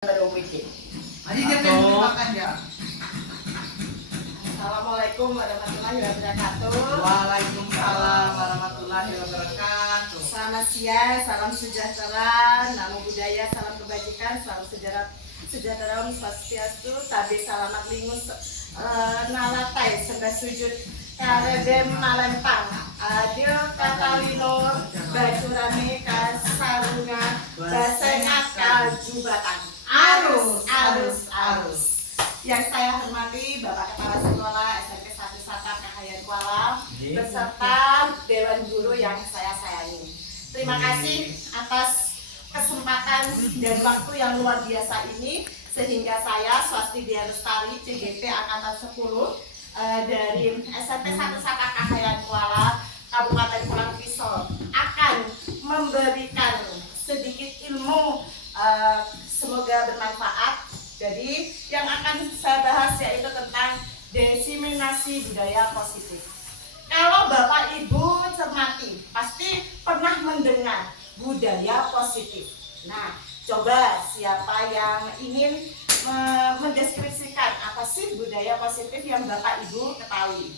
Assalamualaikum warahmatullahi wabarakatuh. Waalaikumsalam warahmatullahi wabarakatuh. Selamat siang, salam sejahtera, namo buddhaya, salam kebajikan, salam sejahtera, Om Swastiastu, tabe salamat lingus, nalatai sembah sujud, karedem malempang, adil katalino, bacurane kasarunga, basengat kajubatan, arus. Yang saya hormati Bapak Kepala Sekolah SMP 1 Satap Kahayan Kuala beserta Dewan Guru yang saya sayangi. Terima kasih atas kesempatan dan waktu yang luar biasa ini sehingga saya Swasti Dia Lestari CGP Angkatan 10 dari SMP 1 Satap Kahayan Kuala Kabupaten Pulang Pisau akan memberikan sedikit ilmu, semoga bermanfaat. Jadi yang akan saya bahas yaitu tentang diseminasi budaya positif. Kalau Bapak Ibu cermati, pasti pernah mendengar budaya positif. Nah, coba siapa yang ingin mendeskripsikan apa sih budaya positif yang Bapak Ibu ketahui?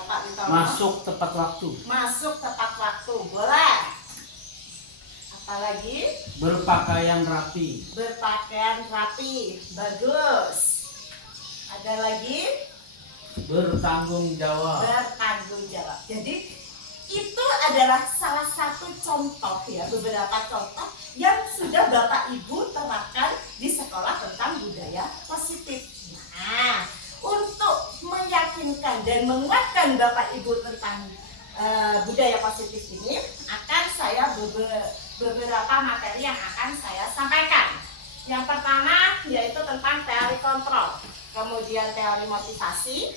Bapak Ibu Masuk tepat waktu. Masuk tepat waktu, boleh. Apalagi? Berpakaian rapi. Berpakaian rapi, bagus. Ada lagi? Bertanggung jawab. Bertanggung jawab. Jadi itu adalah salah satu contoh ya, beberapa contoh yang sudah Bapak Ibu terapkan di sekolah tentang budaya positif. Nah, untuk meyakinkan dan menguatkan Bapak Ibu tentang budaya positif ini, akan saya beberapa materi yang akan saya sampaikan. Yang pertama yaitu tentang teori kontrol, kemudian teori motivasi,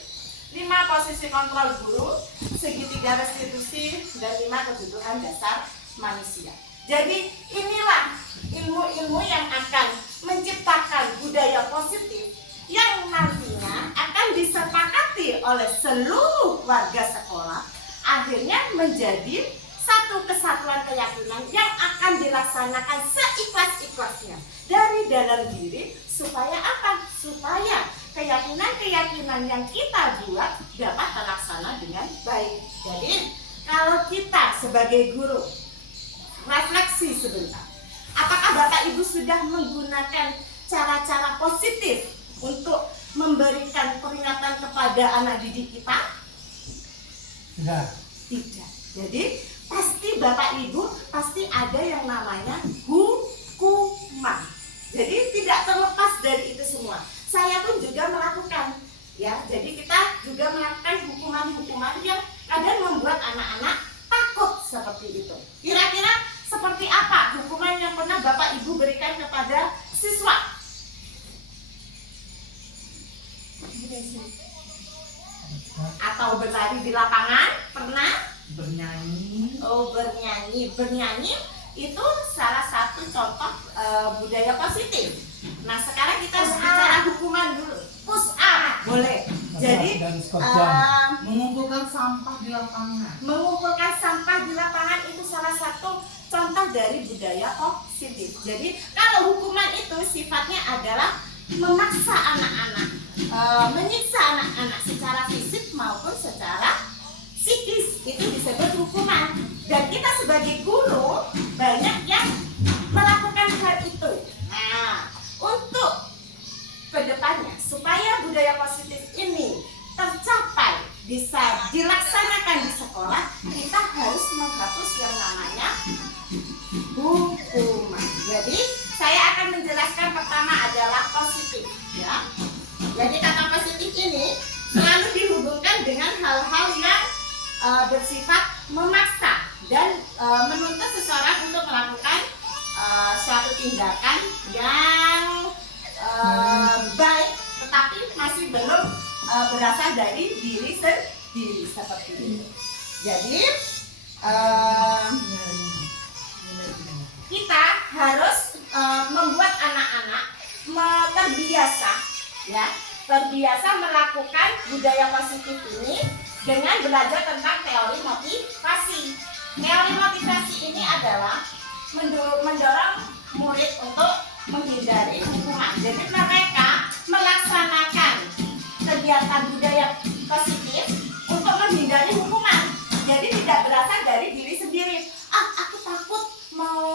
5 posisi kontrol guru, segitiga restitusi, dan 5 kebutuhan dasar manusia. Jadi inilah ilmu-ilmu yang akan menciptakan budaya positif yang nantinya akan disepakati oleh seluruh warga sekolah, akhirnya menjadi satu kesatuan keyakinan yang akan dilaksanakan seikhlas-ikhlasnya dari dalam diri, supaya apa? Supaya keyakinan-keyakinan yang kita buat dapat terlaksana dengan baik. Jadi kalau kita sebagai guru refleksi sebentar, apakah Bapak Ibu sudah menggunakan cara-cara positif untuk memberikan peringatan kepada anak didik kita? Tidak. Jadi pasti Bapak Ibu pasti ada yang namanya hukuman. Jadi tidak terlepas dari itu semua. Saya pun juga melakukan, ya. Jadi kita juga melakukan hukuman-hukuman yang kadang membuat anak-anak takut seperti itu. Kira-kira seperti apa hukuman yang pernah Bapak Ibu berikan kepada siswa? Atau berlari di lapangan? Pernah? Bernyanyi. Oh, bernyanyi itu salah satu contoh budaya positif. Nah, sekarang kita bicara hukuman dulu. Push up boleh. Jadi Mengumpulkan sampah di lapangan. mengumpulkan sampah di lapangan itu salah satu contoh dari budaya positif. Jadi kalau hukuman itu sifatnya adalah memaksa anak-anak, menyiksa anak-anak secara fisik maupun secara psikis, itu disebut hukuman. Dan kita sebagai guru banyak yang melakukan hal itu. Nah, untuk kedepannya supaya budaya positif ini tercapai, bisa dilaksanakan di sekolah, kita harus menghapus yang namanya hukuman. Jadi saya akan menjelaskan pertama adalah positif, ya. Jadi kata positif ini selalu dihubungkan dengan hal-hal yang bersifat memaksa dan menuntut seseorang untuk melakukan suatu tindakan yang baik, tetapi masih belum berasal dari diri sendiri seperti itu. Jadi kita harus membuat anak-anak terbiasa melakukan budaya positif ini dengan belajar tentang teori motivasi. Teori motivasi ini adalah mendorong murid untuk menghindari hukuman. Jadi mereka melaksanakan kegiatan budaya positif untuk menghindari hukuman. Jadi tidak berasal dari diri sendiri. Aku takut mau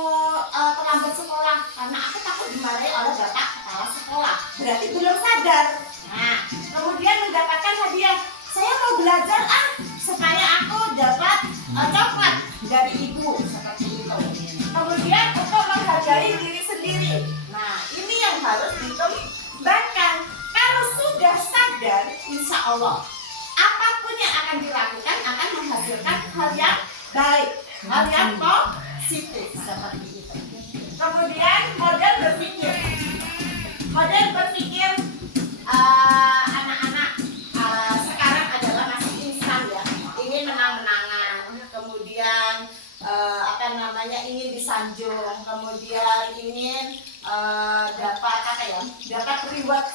terlambat sekolah karena aku takut dimarahi oleh bapak kepala sekolah. Berarti belum sadar. Nah, kemudian mendapatkan hadiah. Saya mau belajar supaya aku dapat coklat dari ibu seperti itu. Kemudian untuk menghargai diri sendiri. Nah, ini yang harus dikembangkan. Kalau sudah sadar, insya Allah apapun yang akan dilakukan akan menghasilkan hal yang baik, hal yang positif seperti itu. Kemudian model berpikir. Model berpikir anak-anak sekarang adalah masih instan ya, ingin menang-menangan, kemudian ingin disanjung, kemudian ingin dapat reward,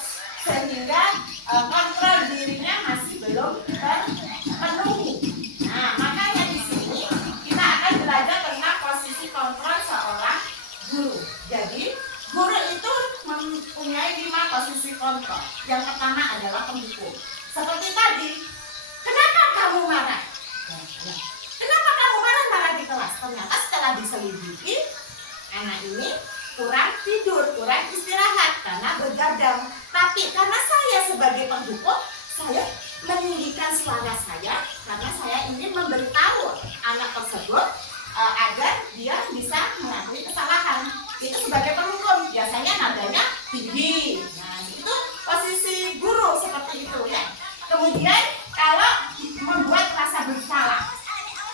sehingga kontrol dirinya masih belum terpenuhi. Nah, makanya di sini kita akan belajar tentang posisi kontrol seorang guru. Jadi guru itu mempunyai 5 posisi kontrol. Yang pertama adalah penghukum. Seperti tadi, kenapa kamu marah? Kenapa kamu marah di kelas? Ternyata setelah diselidiki, anak ini kurang tidur, kurang istirahat karena begadang. Tapi karena saya sebagai penghukum, saya meninggikan suara saya karena saya ingin memberitahu anak tersebut agar dia bisa mengakui kesalahan. Itu sebagai penghukum, biasanya nadanya tinggi. Nah, itu posisi guru seperti itu ya. Kemudian kalau membuat rasa bersalah,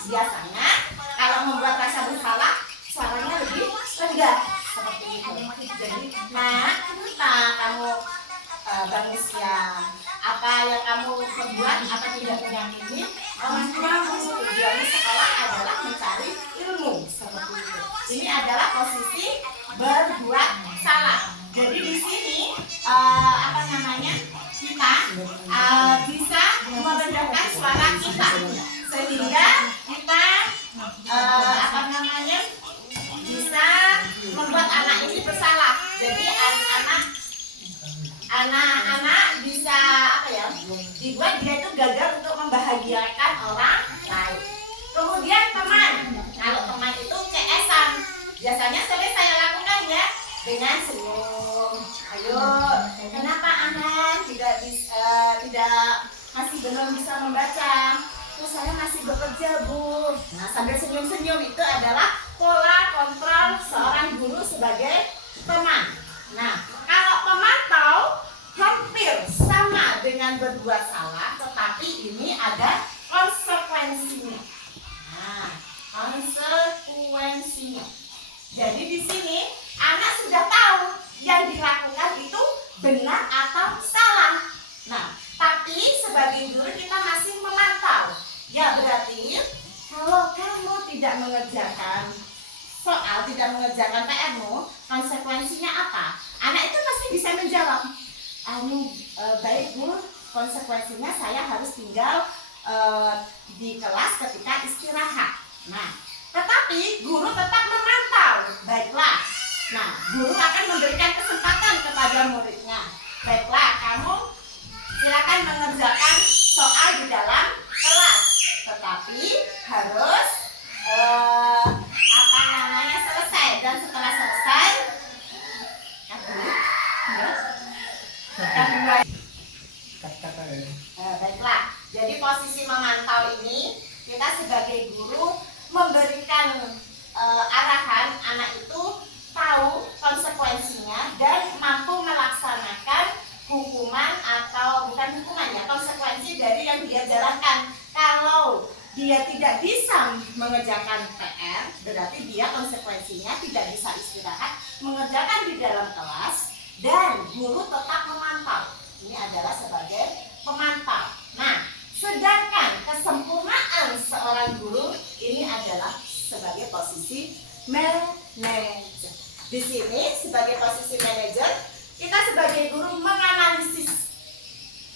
biasanya kalau membuat rasa bersalah suaranya lebih rendah seperti itu. Jadi, kenapa kamu manusia? Apa yang kamu perbuat apa tidak menyakiti orang tuamu? Tujuannya sekolah adalah mencari ilmu seperti itu. Ini adalah posisi berbuat salah. Jadi di sini kita bisa merendahkan suara kita sehingga kita bisa membuat anak ini bersalah. Jadi anak-anak bisa dibuat dia itu gagal untuk membahagiakan orang lain. Kemudian teman, kalau teman itu CS-an, biasanya sering saya lakukan ya dengan senyum. Ayo, kenapa anak tidak masih belum bisa membaca? Oh, saya masih bekerja, Bu. Nah, sambil senyum-senyum itu adalah pola kontrol seorang guru sebagai teman. Nah, kalau pemantau hampir sama dengan berbuat salah, tetapi ini ada konsekuensinya. Nah, konsekuensinya. Jadi di sini anak sudah tahu yang dilakukan itu benar atau salah. Nah, tapi sebagai guru kita masih memantau. Ya, berarti kalau kamu tidak mengerjakan soal, tidak mengerjakan PR-mu, konsekuensinya apa? Anak itu pasti bisa menjawab, baik Bu, konsekuensinya saya harus tinggal di kelas ketika istirahat. Nah, tetapi guru tetap memantau. Baiklah. Nah, guru akan memberikan kesempatan kepada muridnya. Baiklah, kamu silakan mengerjakan soal di dalam kelas, tetapi harus selesai. Dan setelah selesai, baiklah. Jadi posisi memantau ini kita sebagai guru memberikan arahan anak itu tahu konsekuensinya dan mampu melaksanakan hukuman atau bukan hukuman ya, konsekuensi dari yang dia jalankan. Kalau dia tidak bisa mengerjakan PR, berarti dia konsekuensinya tidak bisa istirahat, mengerjakan di dalam kelas, dan guru tetap memantau. Ini adalah sebagai pemantau. Nah, sedangkan kesempurnaan seorang guru ini adalah sebagai posisi manajer. Di sini sebagai posisi manajer, kita sebagai guru menganalisis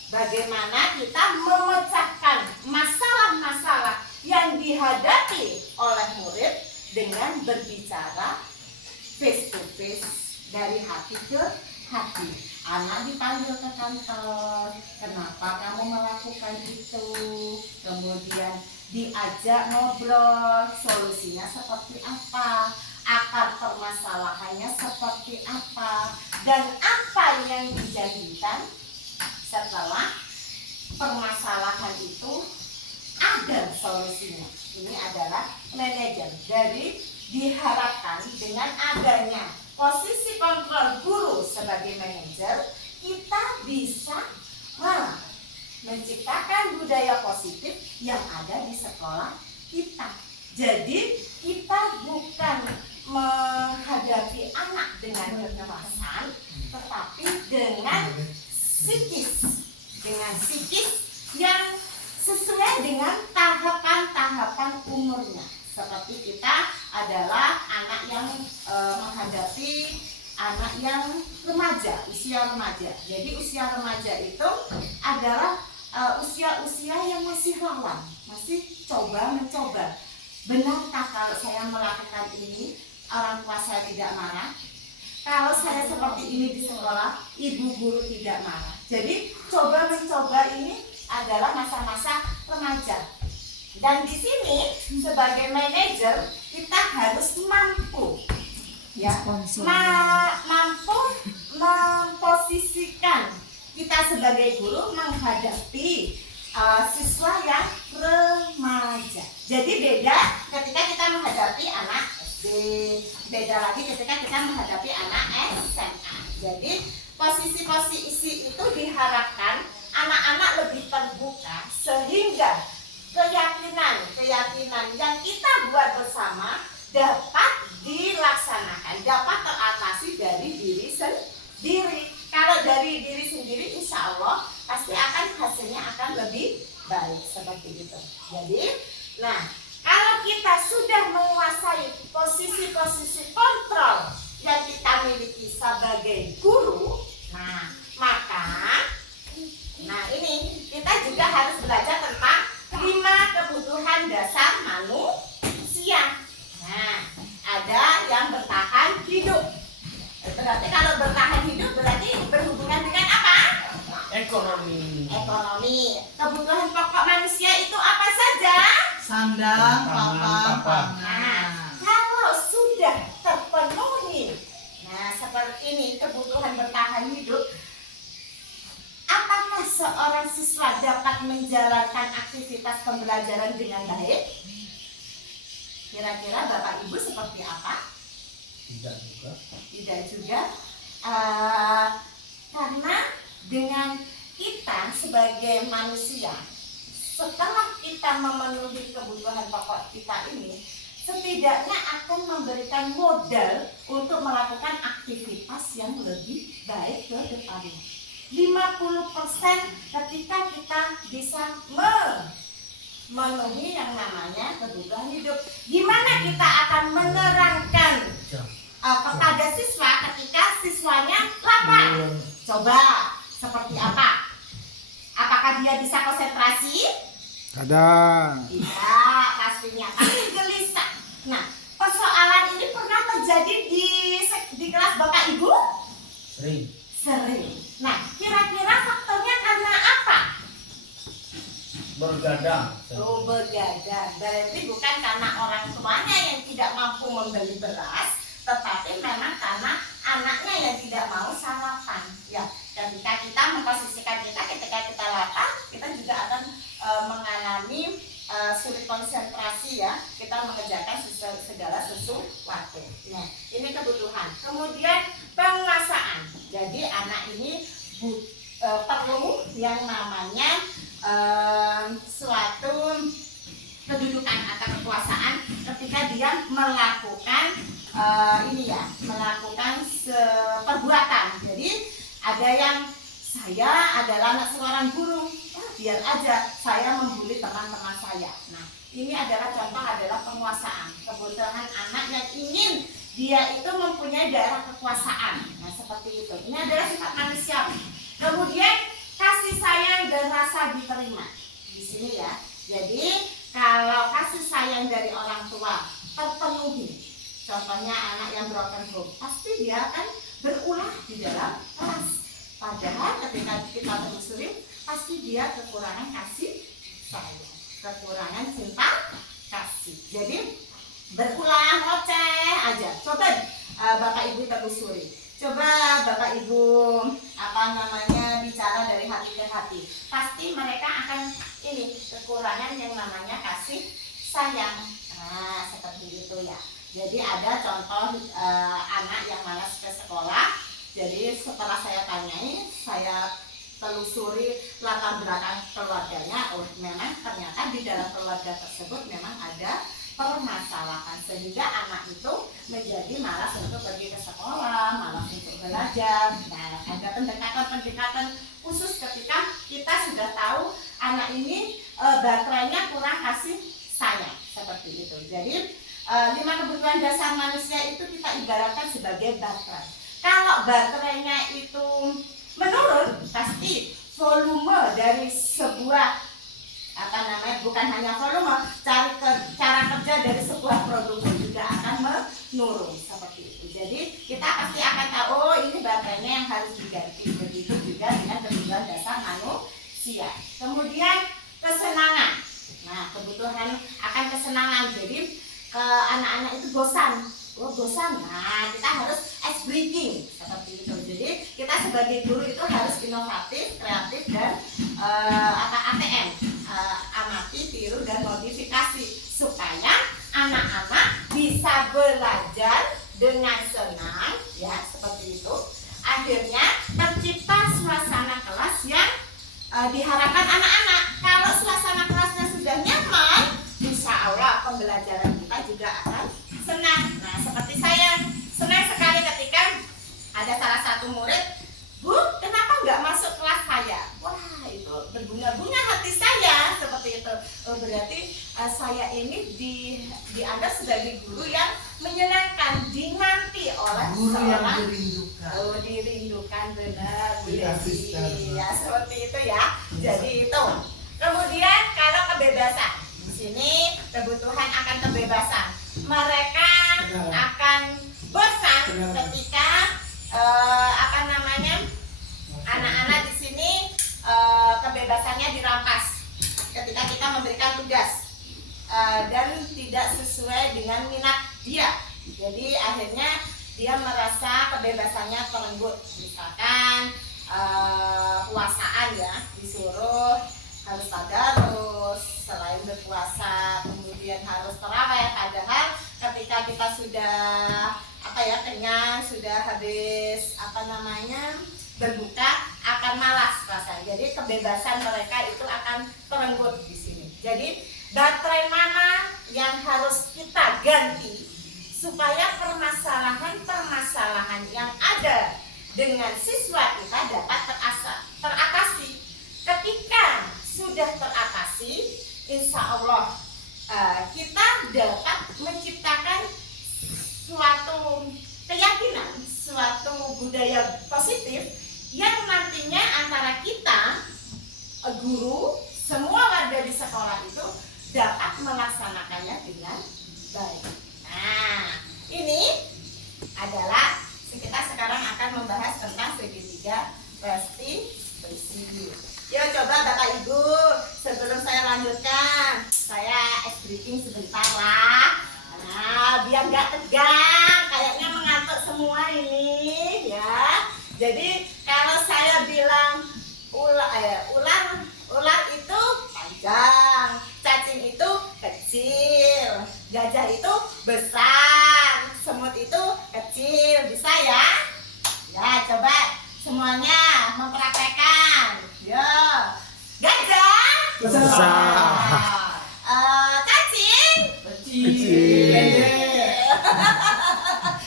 bagaimana kita memecahkan masalah-masalah yang dihadapi oleh murid dengan berbicara face to face dari hati ke hati. Anak dipanggil ke kantor, kenapa kamu melakukan itu? Kemudian diajak ngobrol, solusinya seperti apa, akar permasalahannya seperti apa, dan apa yang dijadikan setelah permasalahan itu ada solusinya. Ini adalah manajer. Jadi diharapkan dengan adanya posisi kontrol guru sebagai manajer, kita bisa menciptakan budaya positif yang ada di sekolah kita. Jadi kita bukan menghadapi anak dengan kekerasan, tetapi dengan psikis yang sesuai dengan tahapan-tahapan umurnya. Seperti kita adalah anak yang menghadapi anak yang remaja, usia remaja. Jadi usia remaja itu adalah usia-usia yang masih rawan, masih mencoba. Benarkah kalau saya melakukan ini, orang tua saya tidak marah? Kalau saya seperti ini di sekolah, ibu guru tidak marah. Jadi mencoba ini adalah masa-masa remaja. Dan di sini sebagai manajer kita harus mampu mampu memposisikan kita sebagai guru menghadapi siswa yang remaja. Jadi beda ketika kita menghadapi anak SD, beda lagi ketika kita menghadapi anak SMA. Jadi posisi-posisi itu diharapkan anak-anak lebih terbuka sehingga keyakinan yang kita buat bersama dapat dilaksanakan, dapat teratasi dari diri sendiri. Kalau dari diri sendiri, insya Allah pasti hasilnya akan lebih baik seperti itu. Jadi, kalau kita sudah menguasai posisi-posisi kontrol yang kita miliki sebagai guru, maka ini kita juga harus belajar tentang 5 kebutuhan dasar manusia. Ada yang bertahan hidup. Berarti kalau bertahan hidup berarti berhubungan dengan apa? Ekonomi. Kebutuhan pokok manusia itu apa saja? Sandang, papan. Kalau sudah terpenuhi, seperti ini kebutuhan bertahan hidup, apakah seorang siswa dapat menjalankan aktivitas pembelajaran dengan baik? Kira-kira Bapak Ibu seperti apa? Tidak juga. Karena dengan kita sebagai manusia, setelah kita memenuhi kebutuhan pokok kita ini, setidaknya akan memberikan modal untuk melakukan aktivitas yang lebih baik ke depannya. 50% ketika kita bisa memenuhi yang namanya kebutuhan hidup. Gimana kita akan menerangkan kepada siswa ketika siswanya lapar? Coba seperti apa? Apakah dia bisa konsentrasi? Ada. Tidak, pastinya pasti gelisah. Persoalan ini pernah terjadi di kelas Bapak Ibu? Sering. Kira-kira faktornya karena apa? Bergadang. Bergadang. Berarti bukan karena orang tuanya yang tidak mampu membeli beras, tetapi memang karena anaknya yang tidak mau sarapan. Ya, ketika kita memposisikan ketika kita lapar, kita juga akan mengalami sulit konsentrasi ya. Kita mengerjakan segala sesuatu. Ini kebutuhan. Kemudian penguasaan. Jadi anak ini perlu yang namanya suatu kedudukan atau kekuasaan ketika dia melakukan melakukan perbuatan. Jadi ada yang saya adalah anak seorang guru, biar aja saya membuli teman-teman saya. Ini adalah contoh adalah penguasaan. Kebutuhan anak yang ingin dia itu mempunyai daerah kekuasaan. Seperti itu. Ini adalah sifat manusiawi. Kemudian kasih sayang dan rasa diterima. Di sini ya. Jadi kalau kasih sayang dari orang tua terpenuhi, contohnya anak yang broken home, pasti dia akan berulah di dalam kelas. Padahal ketika kita telusuri, pasti dia kekurangan kasih sayang, kekurangan cinta kasih. Jadi berulang ngoceh aja. Coba Bapak Ibu telusuri. Coba Bapak Ibu bicara dari hati ke hati. Pasti mereka akan ini kekurangan yang namanya kasih sayang. Nah, seperti itu ya. Jadi ada contoh anak yang malas ke sekolah. Jadi setelah saya tanyai, saya telusuri latar belakang keluarganya. Oh, memang ternyata di dalam keluarga tersebut memang ada permasalahan sehingga anak itu menjadi malas untuk pergi ke sekolah, malas untuk belajar. Nah, ada pendekatan-pendekatan khusus ketika kita sudah tahu anak ini baterainya kurang kasih sayang seperti itu. Jadi 5 kebutuhan dasar manusia itu kita ibaratkan sebagai baterai. Kalau baterainya itu menurun, pasti volume dari sebuah bukan hanya volume, cara kerja dari sebuah produk pun juga akan menurun seperti itu. Jadi kita pasti akan tahu, oh ini baterainya yang harus diganti. Begitu juga dengan kebutuhan dasar manusia. Kemudian kesenangan. Nah, kebutuhan akan kesenangan. Jadi anak-anak itu bosan. Oh bosan, nah kita harus ice breaking seperti itu. Jadi kita sebagai guru itu harus inovatif, kreatif dan ATM, amati, tiru dan modifikasi supaya anak-anak bisa belajar dengan senang, ya seperti itu. Akhirnya tercipta suasana kelas yang diharapkan anak-anak. Kalau suasana kelasnya sudah nyaman, insya Allah pembelajaran kita juga akan senang. Nah, seperti saya senang sekali ketika ada salah satu murid, Bu, kenapa nggak masuk kelas saya? Wah, itu berbunga-bunga hati saya seperti itu. Oh, berarti saya ini dianggap sebagai guru yang menyenangkan, dinanti oleh guru yang seorang dirindukan. Oh, dirindukan benar, Bu Desi. Dikasih Ya, seperti itu ya. Jadi itu. Kemudian kalau kebebasan, di sini kebutuhan akan kebebasan. Mereka akan bosan ketika anak-anak di sini kebebasannya dirampas ketika kita memberikan tugas dan tidak sesuai dengan minat dia. Jadi akhirnya dia merasa kebebasannya terenggut. Misalkan puasaan ya, disuruh harus tadarus, selain berpuasa kemudian harus tarawih. Padahal ketika kita sudah kenyang, sudah habis berbuka, akan malas rasanya. Jadi kebebasan mereka itu akan terenggut di sini. Jadi baterai mana yang harus kita ganti supaya permasalahan yang ada dengan siswa kita dapat teratasi. Ketika sudah teratasi, insya Allah kita dapat menciptakan suatu keyakinan, suatu budaya positif yang nantinya antara kita, guru, semua warga di sekolah itu dapat melaksanakannya dengan baik. Nah, ini adalah kita sekarang akan membahas tentang segitiga restitusi. Yuk coba Bapak Ibu, sebelum saya lanjutkan, saya briefing sebentar lah. Nah, biar nggak tegang, kayaknya mengantuk semua ini ya. Jadi kalau saya bilang ular itu panjang, cacing itu kecil, gajah itu besar, semut itu kecil, bisa ya? Ya coba semuanya mempraktekkan. Ya, gajah Besar. cacing Kecil.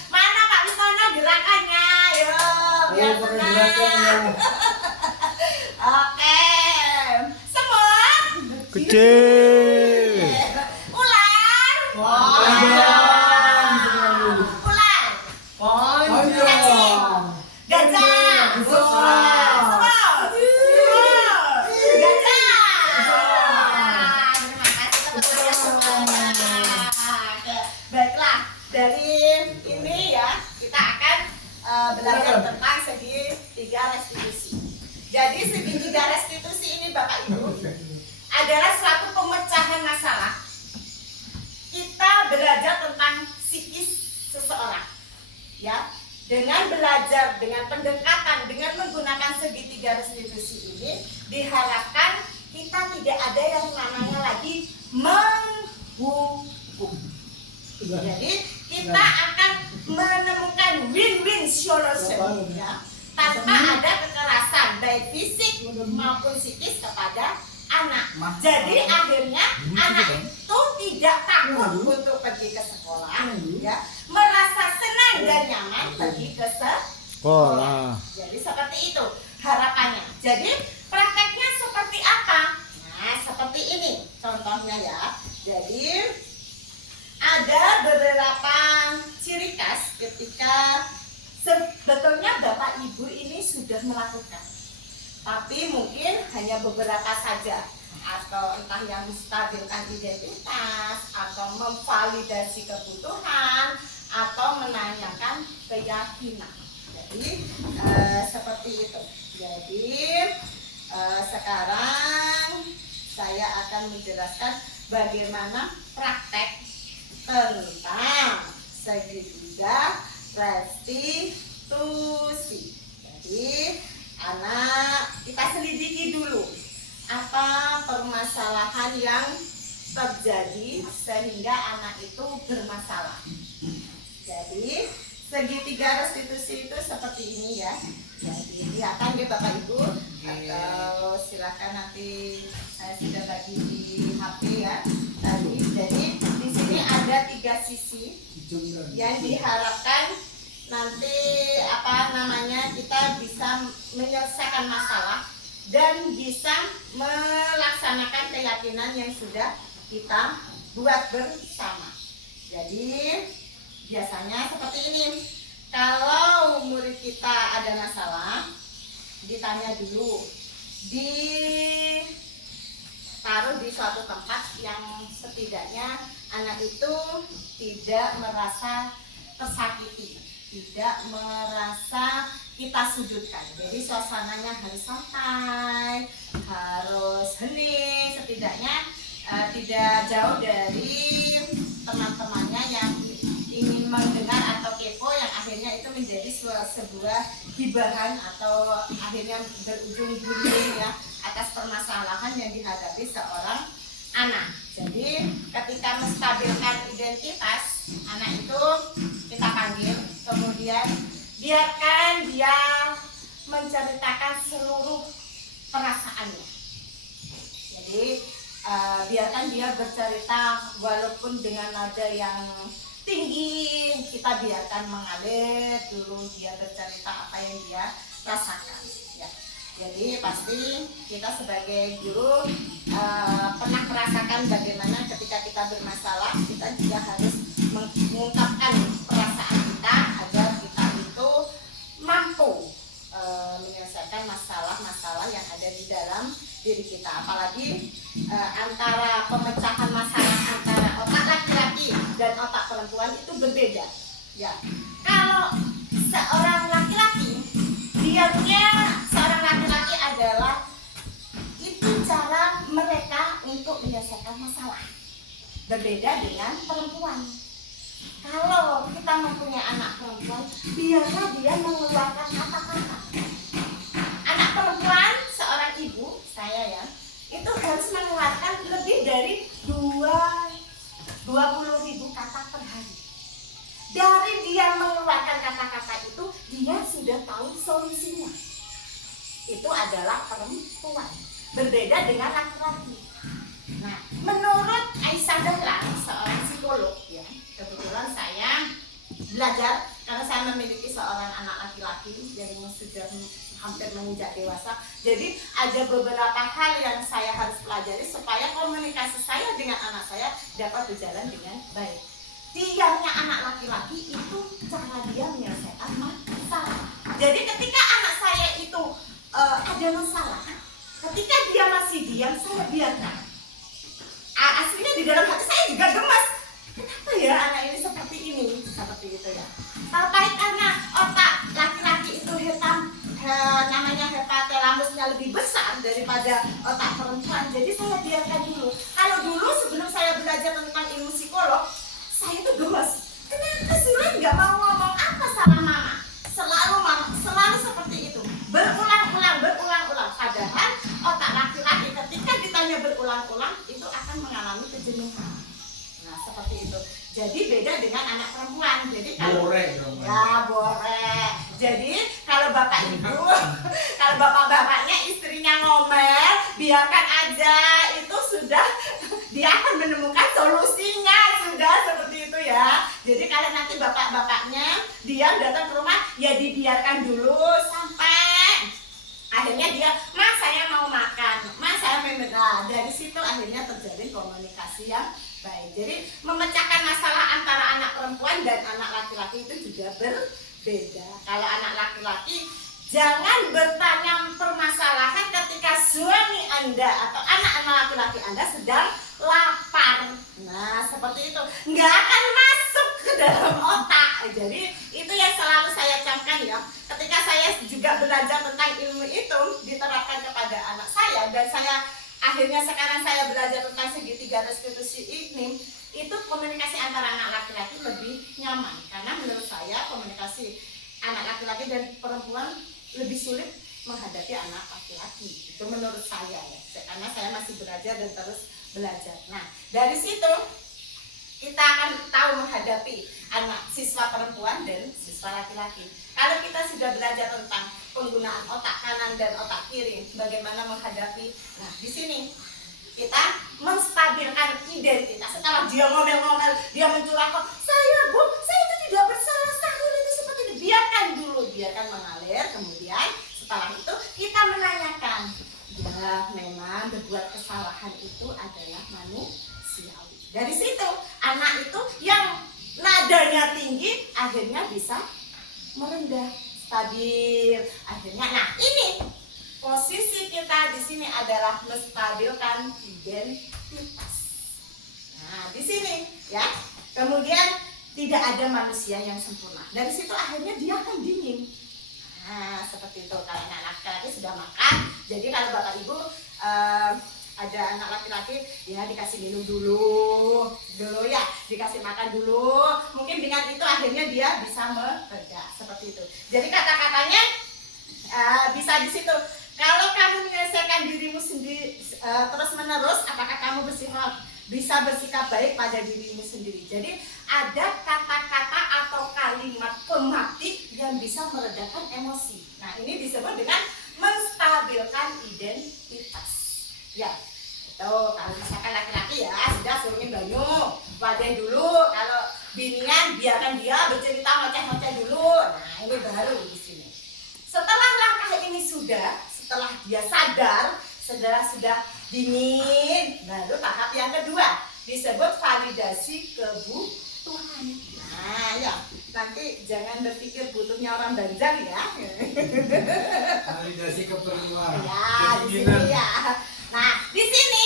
Mana Pak Wistono gerakannya? Yo, biar senang. Oke, semut Kecil. ular Panjang. gajah Besar. semut gajah. Terima kasih teman-teman semuanya. Baiklah, dari ini ya kita akan belajar segitiga restitusi. Jadi segitiga restitusi ini Bapak Ibu adalah suatu pemecahan masalah. Kita belajar tentang psikis seseorang, ya. Dengan belajar, dengan pendekatan, dengan menggunakan segitiga restitusi ini, diharapkan kita tidak ada yang namanya lagi menghukum. Jadi kita akan menemukan win-win solution, ya, tanpa ada kekerasan baik fisik maupun psikis kepada anak. Jadi akhirnya anak itu tidak takut untuk pergi ke sekolah, ya, merasa senang dan nyaman pergi ke sekolah. Jadi seperti itu harapannya. Jadi prakteknya seperti apa? Nah, seperti ini contohnya ya. Jadi ada beberapa ciri khas ketika sebetulnya Bapak Ibu ini sudah melakukan, tapi mungkin hanya beberapa saja, atau entah yang menstabilkan identitas, atau memvalidasi kebutuhan, atau menanyakan keyakinan. Jadi seperti itu. Jadi sekarang saya akan menjelaskan bagaimana praktek tentang segitiga restitusi. Jadi anak kita selidiki dulu apa permasalahan yang terjadi sehingga anak itu bermasalah. Jadi segitiga restitusi itu seperti ini ya. Jadi lihatkan ya Bapak Ibu, atau silakan nanti saya sudah bagi di HP ya tadi. Jadi di sini ada 3 sisi yang diharapkan nanti kita bisa menyelesaikan masalah dan bisa melaksanakan keyakinan yang sudah kita buat bersama. Jadi biasanya seperti ini, kalau murid kita ada masalah, ditanya dulu, ditaruh di suatu tempat yang setidaknya anak itu tidak merasa tersakiti, tidak merasa kita sudutkan. Jadi suasananya harus santai, harus hening, setidaknya tidak jauh dari teman-temannya yang ingin mendengar atau kepo, yang akhirnya itu menjadi sebuah hibahan atau akhirnya berujung bullying ya atas permasalahan yang dihadapi seorang anak. Jadi ketika menstabilkan identitas anak itu, kita panggil, kemudian biarkan dia menceritakan seluruh perasaannya. Jadi biarkan dia bercerita walaupun dengan nada yang tinggi, kita biarkan mengalir dulu, dia bercerita apa yang dia rasakan ya. Jadi pasti kita sebagai guru pernah merasakan bagaimana ketika kita bermasalah, kita juga harus mengungkapkan perasaan kita agar kita itu mampu menyelesaikan masalah-masalah yang ada di dalam diri kita. Apalagi antara pemecahan masalah antara otak laki-laki dan otak perempuan itu berbeda ya. Kalau seorang laki-laki, diamnya seorang laki-laki adalah itu cara mereka untuk menyelesaikan masalah, berbeda dengan perempuan. Kalau kita mempunyai anak perempuan, biarlah dia mengeluarkan kata-kata. Anak perempuan, seorang ibu, saya ya, itu harus mengeluarkan lebih dari 20.000 kata per hari. Dari dia mengeluarkan kata-kata itu, dia sudah tahu solusinya. Itu adalah perempuan, berbeda dengan laki-laki. Nah, menurut Aisyah Dahlan, seorang psikolog ya, kebetulan saya belajar karena saya memiliki seorang anak laki-laki yang sudah hampir menginjak dewasa. Jadi ada beberapa hal yang saya harus pelajari supaya komunikasi saya dengan anak saya dapat berjalan dengan baik. Diamnya anak laki-laki itu cara dia menyelesaikan masalah. Jadi ketika anak saya itu ada masalah, ketika dia masih diam, saya biarkan. Aslinya di dalam hati saya juga gemas. Kenapa ya anak ini seperti itu ya? Tapi karena otak laki-laki itu hitam pada otak perempuan. Jadi saya biarkan dulu. Kalau dulu sebelum saya belajar tentang ilmu psikolog, saya itu gemes. Kenapa sih Len nggak mau ngomong apa sama mama? Selalu seperti itu. Berulang-ulang. Padahal otak laki-laki ketika ditanya berulang-ulang itu akan mengalami kejenuhan. Nah seperti itu. Jadi beda dengan anak perempuan. Jadi kalau borek. Jadi kalau bapak ibu, kalau bapak-bapaknya istrinya ngomel, biarkan aja, itu sudah dia akan menemukan solusinya, sudah seperti itu ya. Jadi kalau nanti bapak-bapaknya dia datang ke rumah, ya dibiarkan dulu sampai akhirnya dia, mas saya mau makan, mas saya mau makan. Dari situ akhirnya terjadi komunikasi yang baik. Jadi memecahkan masalah antara anak perempuan dan anak laki-laki itu juga berbeda. Kalau anak laki-laki jangan bertanya permasalahan ketika suami Anda atau anak-anak laki-laki Anda sedang lapar. Nah seperti itu, nggak akan masuk ke dalam otak. Jadi itu yang selalu saya camkan ya. Ketika saya juga belajar tentang ilmu itu diterapkan kepada anak saya, dan saya akhirnya sekarang saya belajar tentang segitiga restitusi ini, itu komunikasi antara anak laki-laki lebih nyaman. Karena menurut saya komunikasi anak laki-laki dan perempuan lebih sulit menghadapi anak laki-laki. Itu menurut saya ya, karena saya masih belajar dan terus belajar. Nah dari situ kita akan tahu menghadapi anak siswa perempuan dan siswa laki-laki. Kalau kita sudah belajar tentang penggunaan otak kanan dan otak kiri, bagaimana menghadapi. Nah di sini kita menstabilkan identitas. Setelah dia ngomel-ngomel, dia mencurahkan, saya bu, saya itu tidak bersalah, saya itu seperti itu. Biarkan dulu, biarkan mengalir. Kemudian setelah itu kita menanyakan, ya memang berbuat kesalahan itu adalah manusiawi. Dari situ anak itu yang nadanya tinggi akhirnya bisa merendah, stabil. Akhirnya, nah ini posisi kita di sini adalah menstabilkan identitas. Nah di sini ya. Kemudian tidak ada manusia yang sempurna. Dari situ akhirnya dia akan dingin. Nah seperti itu. Kalau anak laki-laki sudah makan, jadi kalau bapak ibu ada anak laki-laki ya dikasih minum dulu ya, dikasih makan dulu. Mungkin dengan itu akhirnya dia bisa mereda seperti itu. Jadi kata-katanya bisa di situ. Kalau kamu menyelesaikan dirimu sendiri terus menerus, apakah kamu bisa bersikap baik pada dirimu sendiri? Jadi ada kata-kata atau kalimat pematik yang bisa meredakan emosi. Nah ini disebut dengan menstabilkan identitas. Ya, tuh kalau misalkan laki-laki ya sudah suruhin banyu, wadah dulu. Kalau binian biarkan dia bercerita ngoceh-ngoceh dulu. Nah ini baru di sini. Setelah langkah ini setelah dia sadar, sudah dingin, baru tahap yang kedua disebut validasi kebutuhan. Nah ya, nanti jangan berpikir butuhnya orang Banjar ya. Validasi keperluan. Ya, di sini ya. Nah, di sini,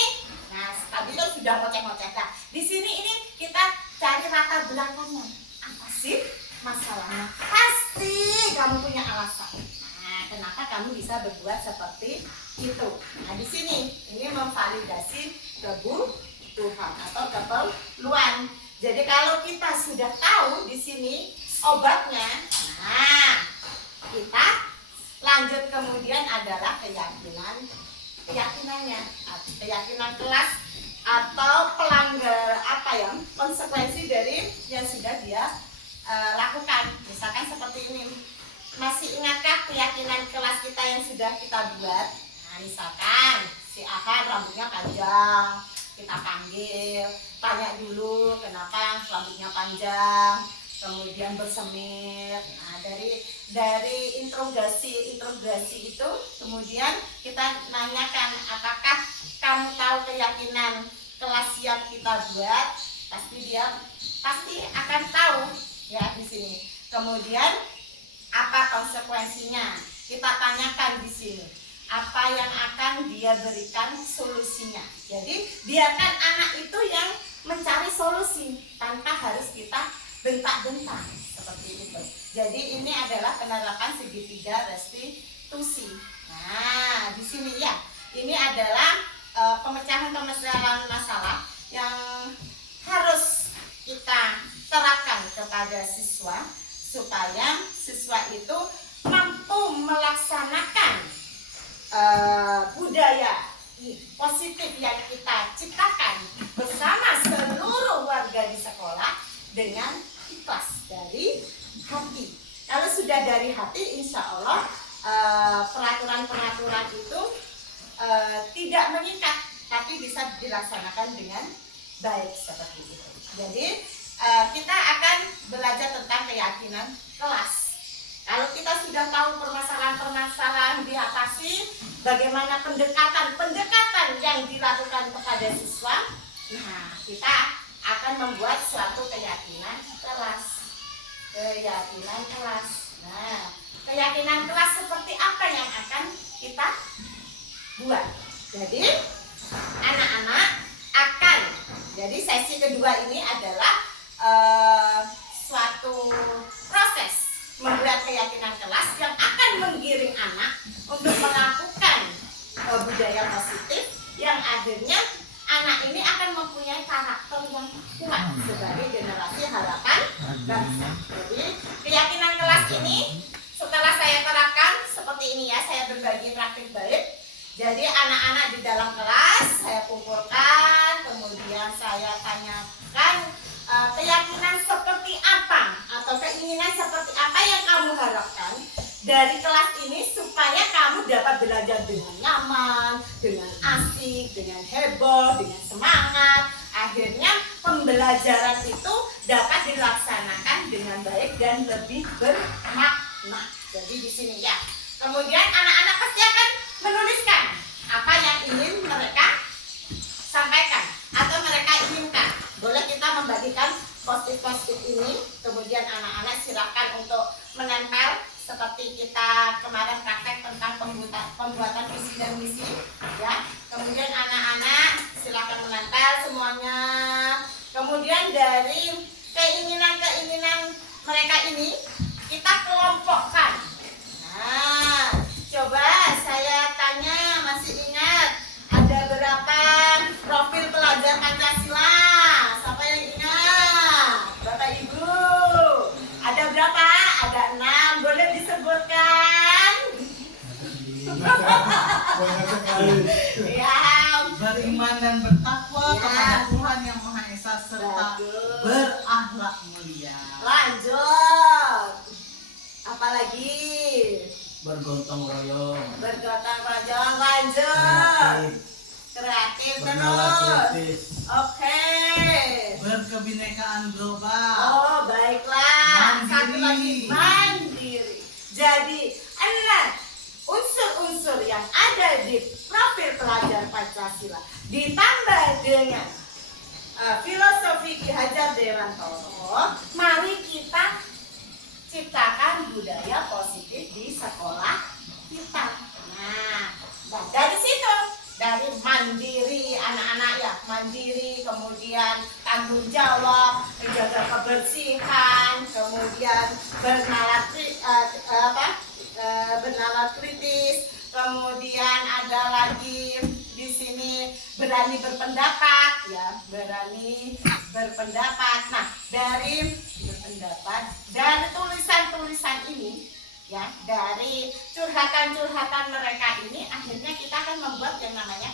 tadi itu sudah ngoceh-ngoceh. Nah, di sini ini kita cari latar belakangnya. Apa sih masalahnya? Pasti kamu punya alasan. Nah, kenapa kamu bisa berbuat seperti itu? Nah, di sini ini memvalidasi kebutuhan atau keperluan. Jadi kalau kita sudah tahu di sini obatnya, nah kita lanjut kemudian adalah keyakinannya, keyakinan kelas atau pelanggar konsekuensi dari yang sudah dia lakukan. Misalkan seperti ini, masih ingatkah keyakinan kelas kita yang sudah kita buat? Nah misalkan si Aha rambutnya panjang, kita panggil, tanya dulu kenapa rambutnya panjang, kemudian bersemir. Nah dari interogasi itu kemudian kita nanyakan, apakah kamu tahu keyakinan kelas yang kita buat? Pasti akan tahu ya di sini. Kemudian apa konsekuensinya? Kita tanyakan di sini. Apa yang akan dia berikan solusinya? Jadi biarkan anak itu yang mencari solusi tanpa harus kita bentak-bentak seperti itu. Jadi ini adalah penerapan segitiga restitusi. Nah di sini ya. ini adalah pemecahan-pemecahan masalah yang harus kita terapkan kepada siswa supaya siswa itu mampu melaksanakan budaya positif yang kita ciptakan bersama seluruh warga di sekolah dengan ikhlas dari hati. Kalau sudah dari hati, insya Allah peraturan-peraturan itu tidak mengikat, tapi bisa dilaksanakan dengan baik seperti itu. Jadi kita akan belajar tentang keyakinan kelas. Kalau kita sudah tahu permasalahan-permasalahan diatasi, bagaimana pendekatan yang dilakukan kepada siswa, nah kita akan membuat suatu keyakinan kelas. Keyakinan kelas. Nah, keyakinan kelas seperti apa yang akan kita buat? Jadi anak-anak akan, jadi sesi kedua ini adalah suatu proses membuat keyakinan kelas yang akan menggiring anak untuk melakukan budaya positif yang akhirnya anak ini akan mempunyai karakter yang kuat sebagai generasi harapan bangsa. Jadi keyakinan kelas ini setelah saya terapkan seperti ini ya, saya berbagi praktik baik. Jadi anak-anak di dalam kelas saya kumpulkan, kemudian saya tanyakan keyakinan seperti apa atau keinginan seperti apa yang kamu harapkan dari kelas ini supaya kamu dapat belajar dengan nyaman, dengan asik, dengan heboh, dengan semangat. Akhirnya pembelajaran itu dapat dilaksanakan dengan baik dan lebih bermakna. Jadi di sini ya. Kemudian anak-anak pasti akan menuliskan apa yang ingin mereka sampaikan atau mereka inginkan. Boleh kita membagikan post-it ini, kemudian anak-anak silakan untuk menempel seperti kita kemarin praktek tentang pembuatan visi dan misi ya. Kemudian anak-anak silakan menempel semuanya. Kemudian dari keinginan-keinginan mereka ini kita kelompokkan. Nah, coba saya tanya, masih ingat ada berapa profil pelajar Pancasila? Siapa yang ingat? Bapak Ibu, ada berapa? Ada 6, boleh disebutkan? Ya, Beriman dan bertakwa Ya. kepada Tuhan yang Maha Esa serta bagus. berakhlak mulia. Lanjut. Apalagi? Bergotong royong. Bergotong royong. Lanjut. Kreatif Bernalar terus. kritis. Oke. Berkebinekaan global. Oh, baiklah. Mandiri. Satu lagi, mandiri. Jadi, 6 unsur-unsur yang ada di profil pelajar Pancasila ditambah dengan filosofi Ki Hajar Dewantoro, mari kita ciptakan budaya positif di sekolah kita. Nah, dari situ, dari mandiri anak-anak ya, mandiri, kemudian tanggung jawab, menjaga kebersihan, kemudian bernalar kritis, kemudian ada lagi di sini berani berpendapat ya, berani berpendapat. Nah, dari berpendapat dari tulisan-tulisan ini ya, dari curhatan-curhatan mereka ini akhirnya kita akan membuat yang namanya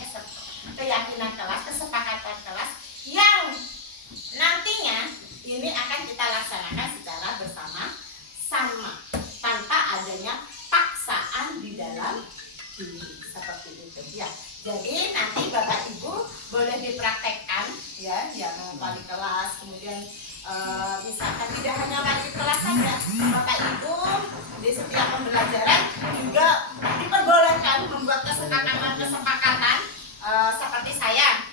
keyakinan kelas, kesepakatan kelas yang nantinya ini akan kita laksanakan secara bersama-sama tanpa adanya paksaan di dalam diri seperti itu ya. Jadi nanti Bapak Ibu boleh dipraktekkan ya, yang wali kelas, kemudian misalkan tidak hanya wali kelas saja, Bapak Ibu di setiap pembelajaran juga diperbolehkan membuat kesepakatan seperti saya.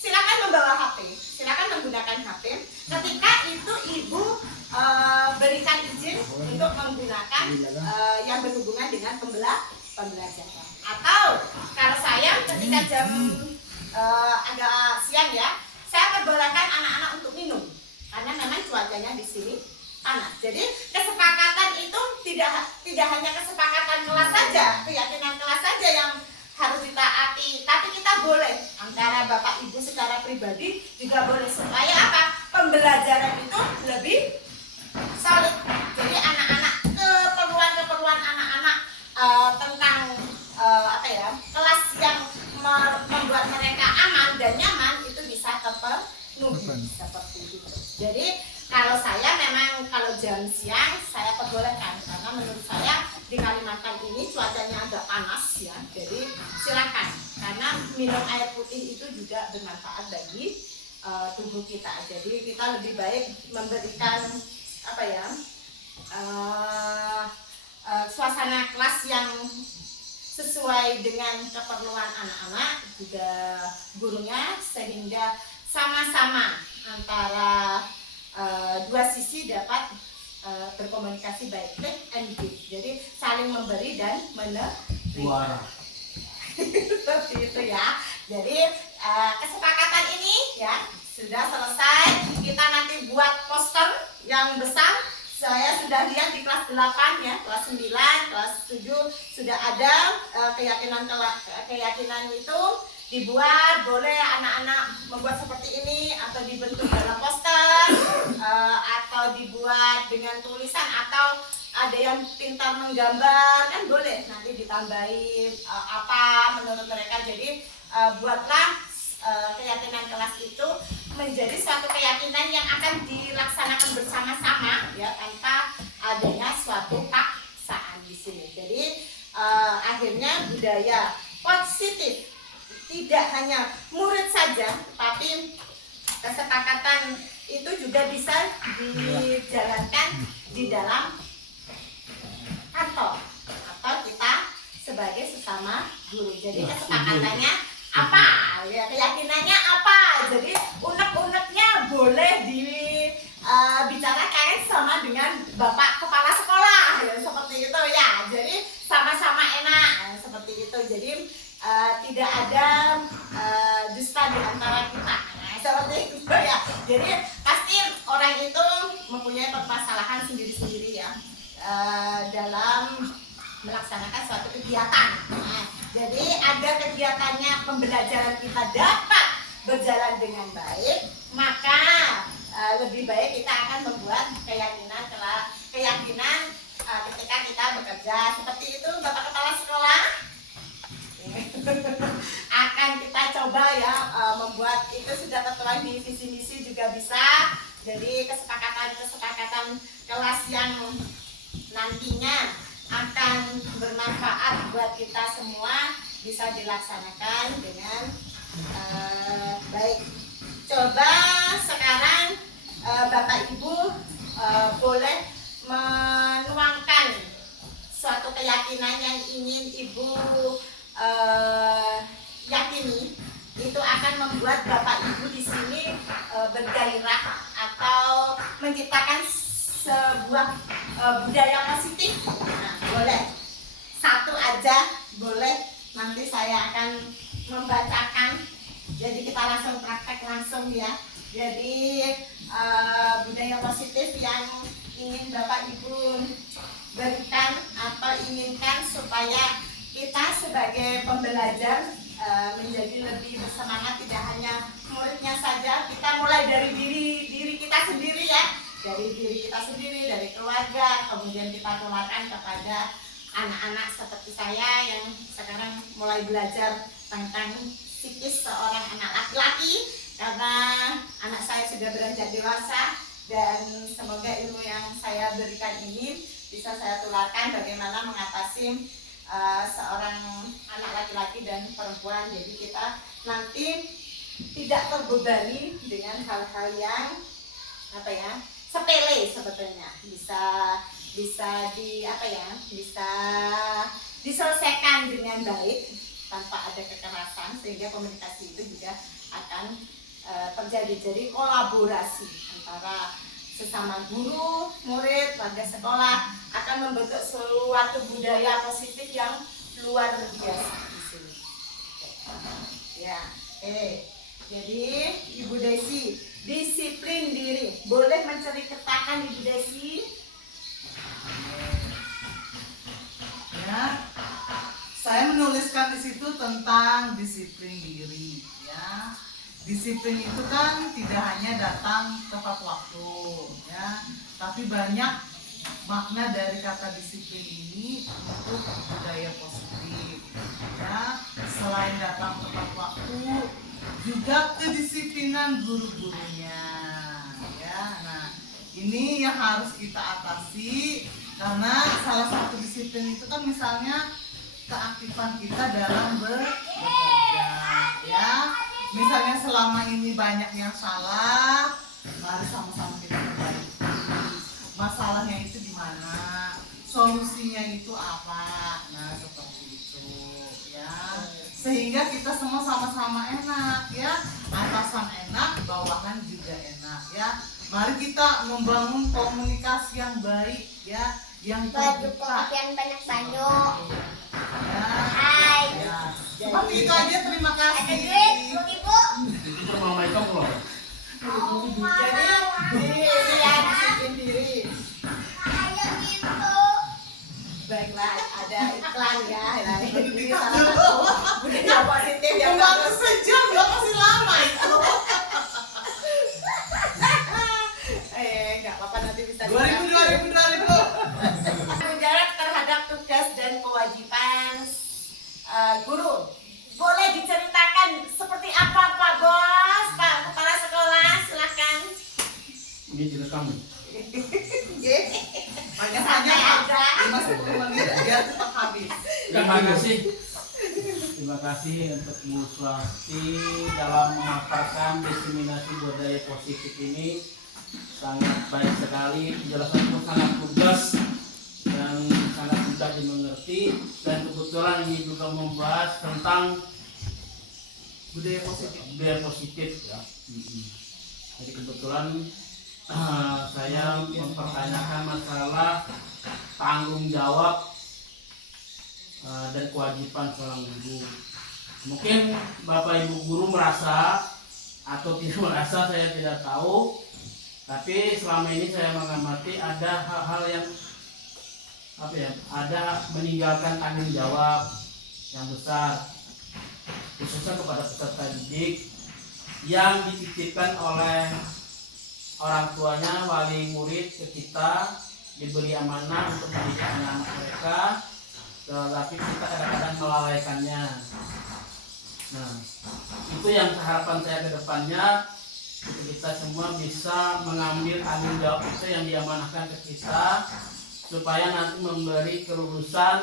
Silakan membawa HP, silakan menggunakan HP. Ketika itu Ibu berikan izin untuk menggunakan yang berhubungan dengan pembelajaran. Atau kalau saya ketika jam agak siang ya, saya perbolehkan anak-anak untuk minum karena memang cuacanya di sini panas. Jadi kesepakatan itu tidak hanya kesepakatan kelas saja, keyakinan kelas saja yang harus ditaati antara Bapak Ibu secara pribadi juga boleh, supaya apa? Pembelajaran itu lebih solid. Jadi anak-anak, keperluan anak-anak tentang apa ya, kelas yang membuat mereka aman dan nyaman itu bisa terpenuhi seperti itu. Jadi kalau saya memang kalau jam siang saya perbolehkan, karena menurut saya di Kalimantan ini cuacanya agak panas ya. Jadi silakan, karena minum air putih itu juga bermanfaat bagi tubuh kita. Jadi kita lebih baik memberikan apa ya, suasana kelas yang sesuai dengan keperluan anak-anak juga gurunya, sehingga sama-sama antara dua sisi dapat berkomunikasi baik, take and give. Jadi saling memberi dan menerima. Suara. Seperti itu ya. Jadi kesepakatan ini ya sudah selesai. Kita nanti buat poster yang besar. Saya sudah lihat di kelas 8 ya, kelas 9, kelas 7 sudah ada keyakinan itu dibuat. Boleh anak-anak membuat seperti ini, atau dibentuk dalam poster, atau dibuat dengan tulisan, atau ada yang pintar menggambar, kan boleh nanti ditambahin apa menurut mereka. Jadi buatlah keyakinan kelas itu menjadi suatu keyakinan yang akan dilaksanakan bersama-sama ya, tanpa adanya suatu paksaan di sini. Jadi akhirnya budaya positif tidak hanya murid saja, tapi kesepakatan itu juga bisa dijalankan di dalam kantor atau kita sebagai sesama guru. Jadi kesepakatannya apa? Ya, keyakinannya apa? Jadi unek-uneknya boleh dibicarakan sama dengan Bapak Kepala Sekolah ya, seperti itu ya. Jadi sama-sama enak seperti itu. Jadi tidak ada dusta di antara kita. Nah, seperti itu ya. Jadi pasti orang itu mempunyai permasalahan sendiri-sendiri ya dalam melaksanakan suatu kegiatan. Nah, jadi agar kegiatannya pembelajaran kita dapat berjalan dengan baik, maka lebih baik kita akan membuat keyakinan ketika kita bekerja. Seperti itu Bapak Kepala Sekolah. Akan kita coba ya membuat itu, sudah tertuang di visi misi juga bisa. Jadi kesepakatan kelas yang nantinya akan bermanfaat buat kita semua bisa dilaksanakan dengan baik. Coba sekarang Bapak Ibu boleh menuangkan suatu keyakinan yang ingin Ibu yakini, itu akan membuat Bapak Ibu di sini bergairah atau menciptakan sebuah budaya positif. Nah, boleh satu aja, boleh. Nanti saya akan membacakan. Jadi kita langsung praktek langsung ya. Jadi budaya positif yang ingin Bapak Ibu berikan atau inginkan supaya kita sebagai pembelajar menjadi lebih bersemangat, tidak hanya muridnya saja. Kita mulai dari diri kita sendiri ya, dari diri kita sendiri, dari keluarga, kemudian kita tularkan kepada anak-anak seperti saya yang sekarang mulai belajar tentang psikis seorang anak laki-laki, karena anak saya sudah beranjak dewasa. Dan semoga ilmu yang saya berikan ini bisa saya tularkan bagaimana mengatasi seorang anak laki-laki dan perempuan. Jadi kita nanti tidak terbebani dengan hal-hal yang apa ya, sepele sebetulnya. Bisa diselesaikan dengan baik tanpa ada kekerasan, sehingga komunikasi itu juga akan terjadi. Jadi kolaborasi antara sesama guru, murid, warga sekolah akan membentuk suatu budaya positif yang luar biasa di sini. Ya, jadi Ibu Desi, disiplin diri. Boleh menceritakan Ibu Desi? Ya, saya menuliskan di situ tentang disiplin diri. Ya, ya. Disiplin itu kan tidak hanya datang tepat waktu ya, tapi banyak makna dari kata disiplin ini untuk budaya positif ya. Selain datang tepat waktu, juga kedisiplinan guru-gurunya ya. Nah, ini yang harus kita atasi, karena salah satu disiplin itu kan misalnya keaktifan kita dalam bekerja ya. Misalnya selama ini banyak yang salah, mari sama-sama kita perbaiki. Masalahnya itu di mana? Solusinya itu apa? Nah, seperti itu ya. Sehingga kita semua sama-sama enak ya. Atasan enak, bawahan juga enak ya. Mari kita membangun komunikasi yang baik ya, yang Baju terbuka. yang banyak-banyak. Ya. Hai. Ya. Seperti itu aja, terima Ada kasih. duit, ibu. Itu Mama Ika loh. Jadi ini ya disiplin diri. Ayo gitu. Baiklah, ada iklan ya. Nah, ini salah satu budaya positif yang Baru bagus. sejam loh, masih lama itu. Nggak apa-apa, nanti bisa 2000. Tanggung jawab terhadap tugas dan kewajiban guru. Boleh diceritakan seperti apa Pak Bos, Pak Kepala Sekolah, silakan. Ini direkam. Banyak-banyak aja. 5-10 menit biar cepat habis. Terima kasih. Terima kasih untuk Bu Swasti dalam memaparkan diseminasi budaya positif ini. Sangat baik sekali, penjelasan pun sangat lugas dan sangat mudah dimengerti, dan kebetulan ini juga membahas tentang Budaya positif. budaya positif ya. Jadi kebetulan saya mempertanyakan masalah tanggung jawab dan kewajiban seorang guru. Mungkin Bapak Ibu guru merasa atau tidak merasa, saya tidak tahu. Tapi selama ini saya mengamati ada hal-hal yang ada meninggalkan tanggung jawab yang besar, khususnya kepada peserta didik yang dititipkan oleh orang tuanya, wali murid ke kita, diberi amanah untuk mendidik anak-anak mereka, tetapi kita kadang-kadang melalaikannya. Nah, itu yang harapan saya ke depannya, kita semua bisa mengambil tanggung jawab itu yang diamanahkan ke kita, supaya nanti memberi kelulusan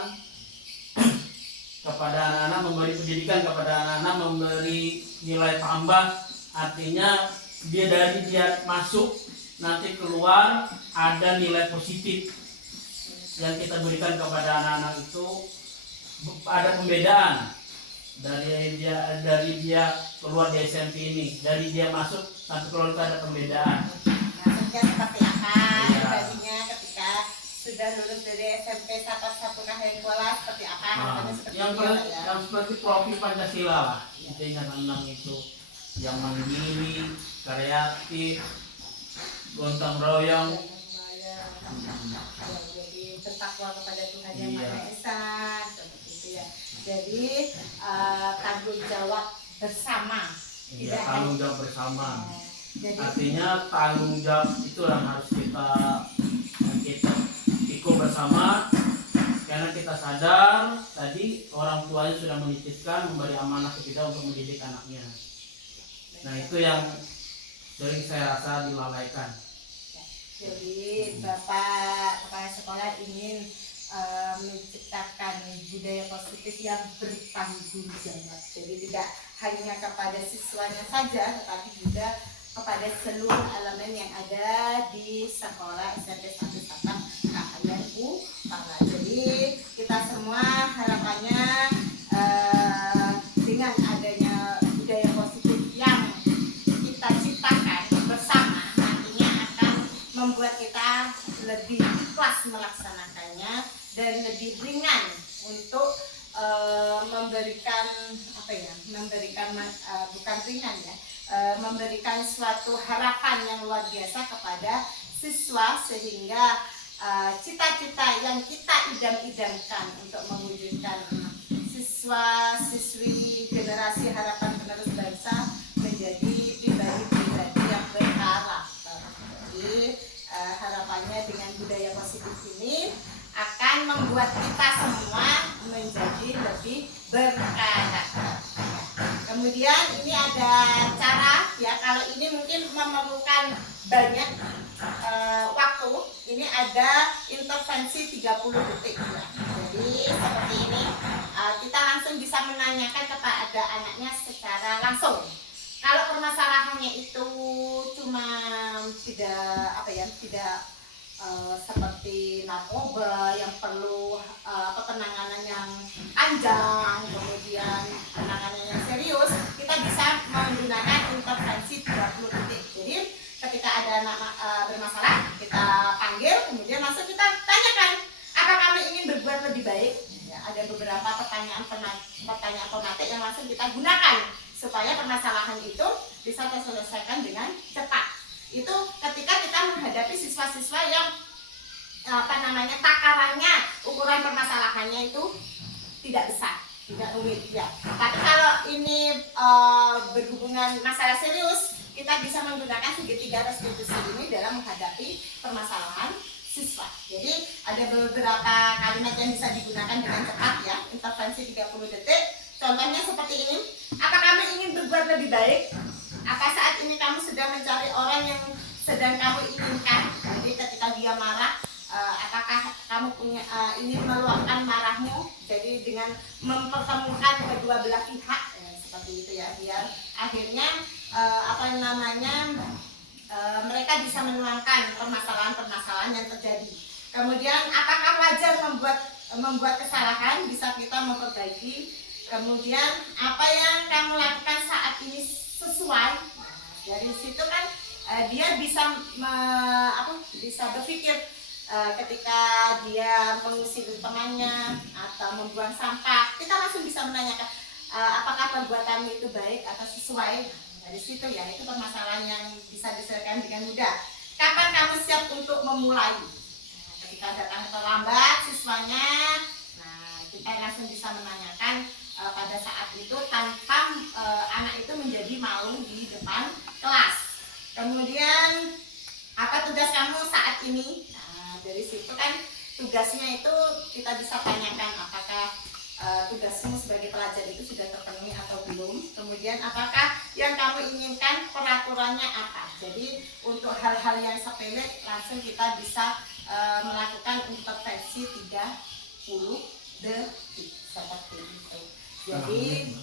kepada anak-anak, memberi pendidikan kepada anak-anak, memberi nilai tambah. Artinya dia masuk, nanti keluar ada nilai positif yang kita berikan kepada anak-anak. Itu ada pembedaan dari dia keluar di SMP ini, dari dia masuk sampai keluar itu ada pembedaan. Maksudnya seperti apa? Iya. Tadinya ketika sudah lulus dari SMP satu kaheng sekolah seperti apa? Nah, Harapannya seperti yang apa ya? yang seperti profil Pancasila lah, intinya tentang itu, yang mandiri, kreatif, gotong royong. Jadi bertakwa kepada Tuhan yang Iya. Maha Esa, seperti itu ya. Jadi tanggung jawab bersama. Ya, tanggung jawab bersama. Jadi Artinya tanggung jawab itu yang harus kita pikul bersama, karena kita sadar tadi orang tuanya sudah menitipkan, memberi amanah ke kita untuk mendidik anaknya. Nah, itu yang sering saya rasa dilalaikan. Jadi Bapak Kepala Sekolah ingin menciptakan budaya positif yang bertanggung jawab. Jadi tidak hanya kepada siswanya saja, tetapi juga kepada seluruh elemen yang ada di sekolah SMP 1 Satap Kahayan Utara. Jadi kita semua harapannya dengan adanya budaya positif yang kita ciptakan bersama, nantinya akan membuat kita lebih ikhlas melaksanakannya dan lebih ringan untuk memberikan suatu harapan yang luar biasa kepada siswa, sehingga cita-cita yang kita idam-idamkan untuk mewujudkan siswa siswi generasi harapan penerus bangsa ini akan membuat kita semua menjadi lebih berkarakter. Kemudian ini ada cara ya, kalau ini mungkin memerlukan banyak waktu. Ini ada intervensi 30 detik ya. Jadi seperti ini kita langsung bisa menanyakan kepada anaknya secara langsung. Kalau permasalahannya itu cuma tidak seperti narkoba yang perlu penanganan yang panjang, kemudian penanganan yang serius, kita bisa menggunakan intervensi 30 detik. Jadi ketika ada anak bermasalah, kita panggil, kemudian langsung kita tanyakan, apa kamu ingin berbuat lebih baik? Ya, ada beberapa pertanyaan otomatis yang langsung kita gunakan supaya permasalahan itu bisa terselesaikan dengan cepat. Itu ketika kita menghadapi siswa-siswa yang takarannya, ukuran permasalahannya itu tidak besar, tidak rumit ya. Tapi kalau ini berhubungan masalah serius, kita bisa menggunakan segitiga restitusi ini dalam menghadapi permasalahan siswa. Jadi ada beberapa kalimat yang bisa digunakan dengan cepat ya, intervensi 30 detik. Contohnya seperti ini, apa kamu ingin berbuat lebih baik? Apa saat ini kamu sedang mencari orang yang sedang kamu inginkan? Jadi ketika dia marah, apakah kamu ingin meluapkan marahmu? Jadi dengan mempertemukan kedua belah pihak seperti itu ya, biar akhirnya mereka bisa menuangkan permasalahan-permasalahan yang terjadi. Kemudian apakah wajar membuat kesalahan? Bisa kita memperbaiki. Kemudian apa yang kamu lakukan saat ini sesuai? Dari situ kan dia bisa berpikir ketika dia mengusir temannya atau membuang sampah, kita langsung bisa menanyakan apakah perbuatanmu itu baik atau sesuai. Dari situ ya, itu permasalahan yang bisa diselesaikan dengan mudah. Kapan kamu siap untuk memulai? Ketika datang terlambat siswanya, kita langsung bisa menanyakan pada saat itu tanpa anak itu menjadi malu di depan kelas. Kemudian apa tugas kamu saat ini? Dari situ kan tugasnya itu kita bisa tanyakan apakah tugasmu sebagai pelajar itu sudah terpenuhi atau belum. Kemudian apakah yang kamu inginkan peraturannya apa. Jadi untuk hal-hal yang sepele langsung kita bisa melakukan intervensi 30 detik seperti itu. Jadi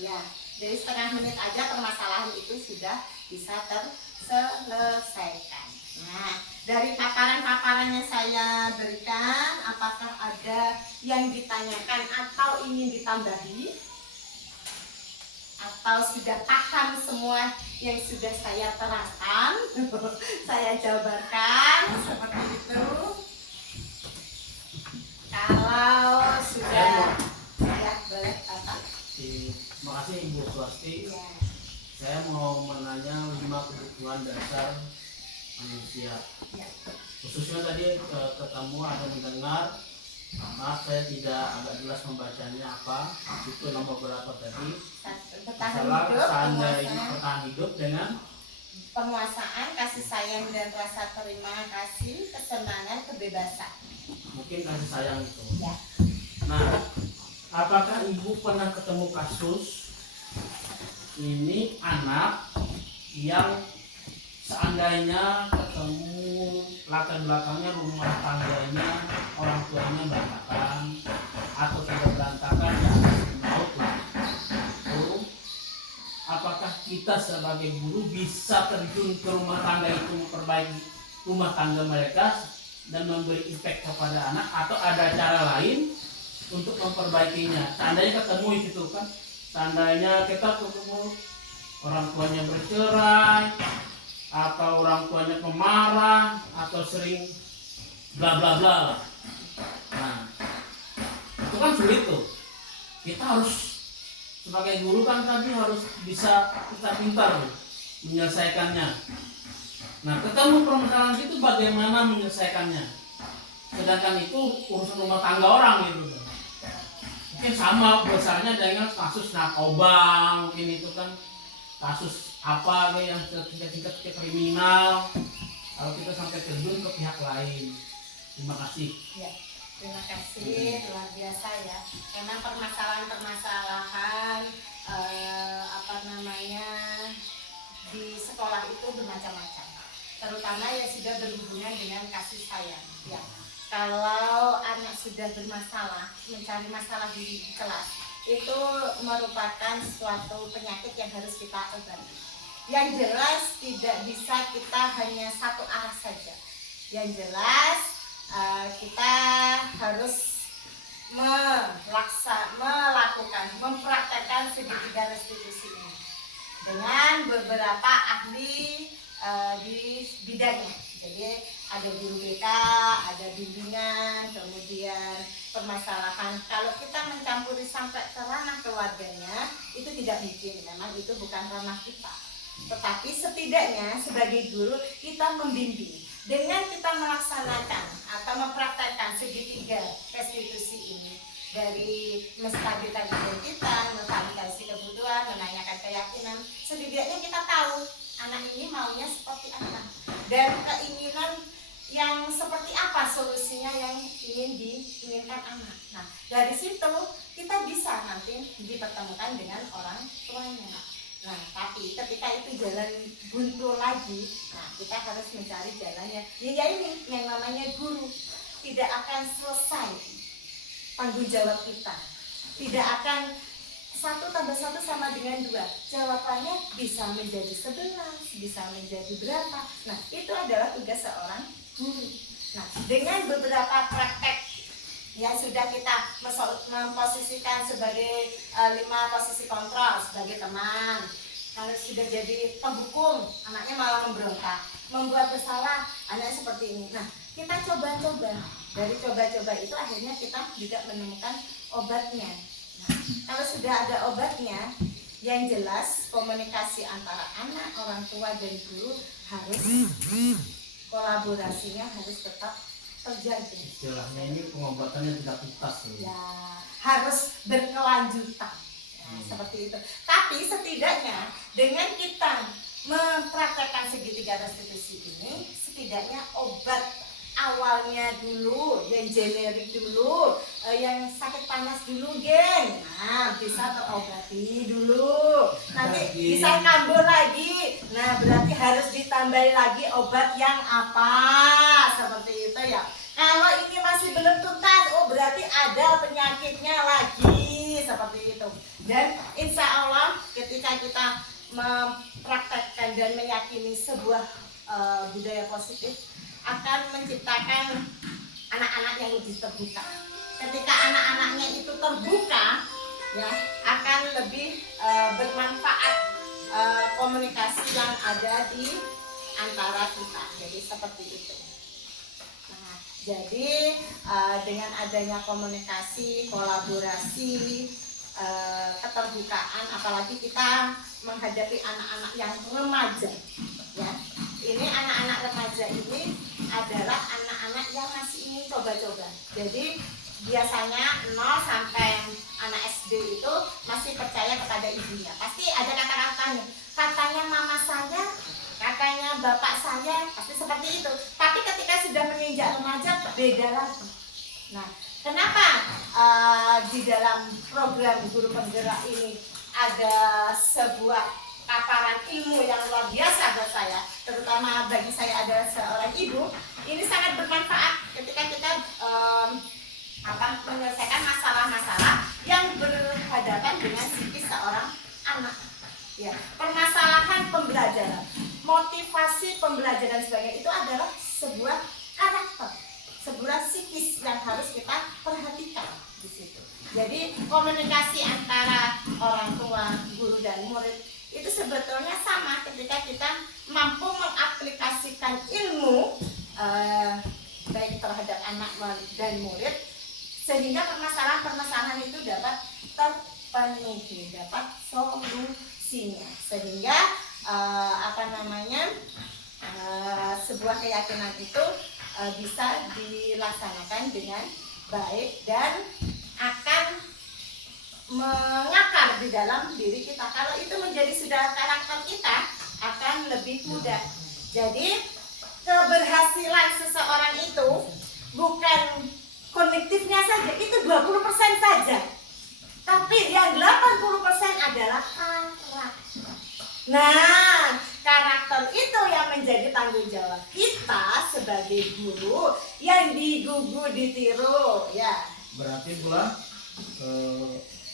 ya, dari setengah menit aja permasalahan itu sudah bisa terselesaikan. Nah, dari paparan-paparan yang saya berikan, apakah ada yang ditanyakan atau ingin ditambahi? Atau sudah paham semua yang sudah saya terangkan, saya jabarkan seperti itu? Kalau sudah, ya boleh Bapak. Terima kasih Ibu Swasti. Ya. Saya mau menanya 5 kebutuhan dasar manusia. Ya. Khususnya tadi ketemu ada mendengar, maaf saya tidak agak jelas membacanya apa. Itu nomor berapa tadi? Masalah bertahan hidup dengan penguasaan, kasih sayang dan rasa terima kasih, kesenangan, kebebasan. mungkin kasih sayang itu. Ya. Nah, apakah Ibu pernah ketemu kasus ini anak yang seandainya ketemu latar belakangnya rumah tangganya orang tuanya berantakan atau tidak berantakan ya maut lah. Apakah kita sebagai guru bisa terjun ke rumah tangga itu memperbaiki rumah tangga mereka dan memberi impact kepada anak, atau ada cara lain untuk memperbaikinya? Seandainya ketemu itu kan, seandainya kita ketemu orang tuanya bercerai atau orang tuanya pemarah atau sering bla bla bla. Nah, itu kan sulit tuh. Kita harus sebagai guru kan tadi harus bisa kita pintar menyelesaikannya. Nah, ketemu permasalahan itu bagaimana menyelesaikannya? Sedangkan itu urusan rumah tangga orang gitu. Mungkin sama besarnya dengan kasus narkoba, mungkin itu kan kasus apa yang tingkat kriminal. Kalau kita sampai terjun ke pihak lain, Terima kasih. Ya, terima kasih, luar biasa ya. Memang permasalahan-permasalahan apa namanya di sekolah itu bermacam-macam, terutama yang sudah berhubungan dengan kasih sayang. Ya, kalau anak sudah bermasalah, mencari masalah di kelas, itu merupakan suatu penyakit yang harus kita obati. Yang jelas tidak bisa kita hanya satu arah saja. Yang jelas kita harus mempraktekkan segitiga restitusi ini dengan beberapa ahli di bidangnya. Jadi ada guru BK, ada bimbingan, kemudian permasalahan. Kalau kita mencampuri sampai ke ranah keluarganya, itu tidak mungkin. Memang itu bukan ranah kita. Tetapi setidaknya sebagai guru kita membimbing. Dengan kita melaksanakan atau mempraktekkan segitiga restitusi ini, dari menstabilkan identitas, memvalidasi kebutuhan, menanyakan keyakinan, setidaknya kita tahu anak ini maunya seperti apa dan keinginan yang seperti apa solusinya yang ingin diinginkan anak. Nah, dari situ kita bisa nanti dipertemukan dengan orang tuanya. Nah, tapi ketika itu jalan buntu lagi, nah kita harus mencari jalannya. Ya ini yang namanya guru, tidak akan selesai tanggung jawab kita. Tidak akan 1+1 sama dengan 2. Jawabannya bisa menjadi 11, bisa menjadi berapa. Nah, itu adalah tugas seorang guru. Nah, dengan beberapa praktek yang sudah kita memposisikan sebagai 5 posisi kontrol, sebagai teman. Kalau sudah jadi penghukum, anaknya malah memberontak, membuat bersalah, anaknya seperti ini. Nah, kita coba-coba. Dari coba-coba itu akhirnya kita juga menemukan obatnya. Nah, kalau sudah ada obatnya, yang jelas komunikasi antara anak, orang tua, dan guru harus kolaborasinya harus tetap terjaga. Istilahnya ini pengobatannya tidak tuntas Ya, harus berkelanjutan. Nah, seperti itu. Tapi setidaknya dengan kita mempraktekkan segitiga restitusi ini, setidaknya obat awalnya dulu, yang generik dulu, yang sakit panas dulu, geng. Nah, bisa terobati dulu. Nanti bisa kambuh lagi. Nah, berarti harus ditambahi lagi obat yang apa? Seperti itu ya. Kalau ini masih belum tuntas, oh berarti ada penyakitnya lagi, seperti itu. Dan insya Allah ketika kita mempraktekkan dan meyakini sebuah budaya positif, akan menciptakan anak-anak yang lebih terbuka. Ketika anak-anaknya itu terbuka, ya akan lebih bermanfaat komunikasi yang ada di antara kita. Jadi seperti itu. Nah, jadi dengan adanya komunikasi, kolaborasi, keterbukaan, apalagi kita menghadapi anak-anak yang remaja, ya. Ini anak-anak remaja ini adalah anak-anak yang masih ingin coba-coba. Jadi biasanya 0 sampai anak SD itu masih percaya kepada ibunya. Pasti ada kata-katanya. Katanya mama saya, katanya bapak saya, pasti seperti itu. Tapi ketika sudah menginjak remaja beda lagi. Nah, kenapa di dalam program guru penggerak ini ada sebuah paparan ilmu yang luar biasa buat saya, terutama bagi saya adalah seorang ibu, ini sangat bermanfaat ketika kita menyelesaikan masalah-masalah yang berhadapan dengan psikis seorang anak. Ya, permasalahan pembelajaran, motivasi pembelajaran sebagainya itu adalah sebuah karakter, sebuah psikis yang harus kita perhatikan di situ. Jadi komunikasi antara orang tua, guru dan murid itu sebetulnya sama ketika kita mampu mengaplikasikan ilmu baik terhadap anak dan murid, sehingga permasalahan-permasalahan itu dapat terpenuhi, dapat solusinya, sehingga sebuah keyakinan itu bisa dilaksanakan dengan baik dan akan mengakar di dalam diri kita. Kalau itu menjadi sudah karakter kita, akan lebih mudah. Jadi keberhasilan seseorang itu bukan kognitifnya saja, itu 20% saja. Tapi yang 80% adalah karakter. Nah, karakter itu yang menjadi tanggung jawab kita sebagai guru yang digugu ditiru, ya. Berarti pula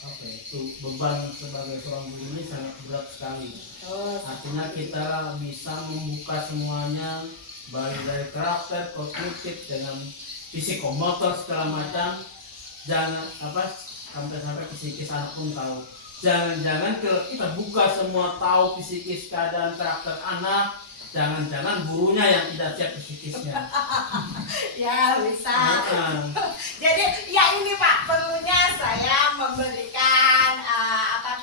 apa itu beban sebagai seorang guru ini sangat berat sekali. Artinya kita bisa membuka semuanya baik dari karakter, kognitif dengan psikomotor segala macam. Jangan sampai psikis anak pun tahu. Jangan-jangan kalau kita buka semua tahu psikis keadaan karakter anak, jangan-jangan gurunya yang tidak siap psikisnya. Ya bisa. Jadi ya ini Pak, perlunya saya memberikan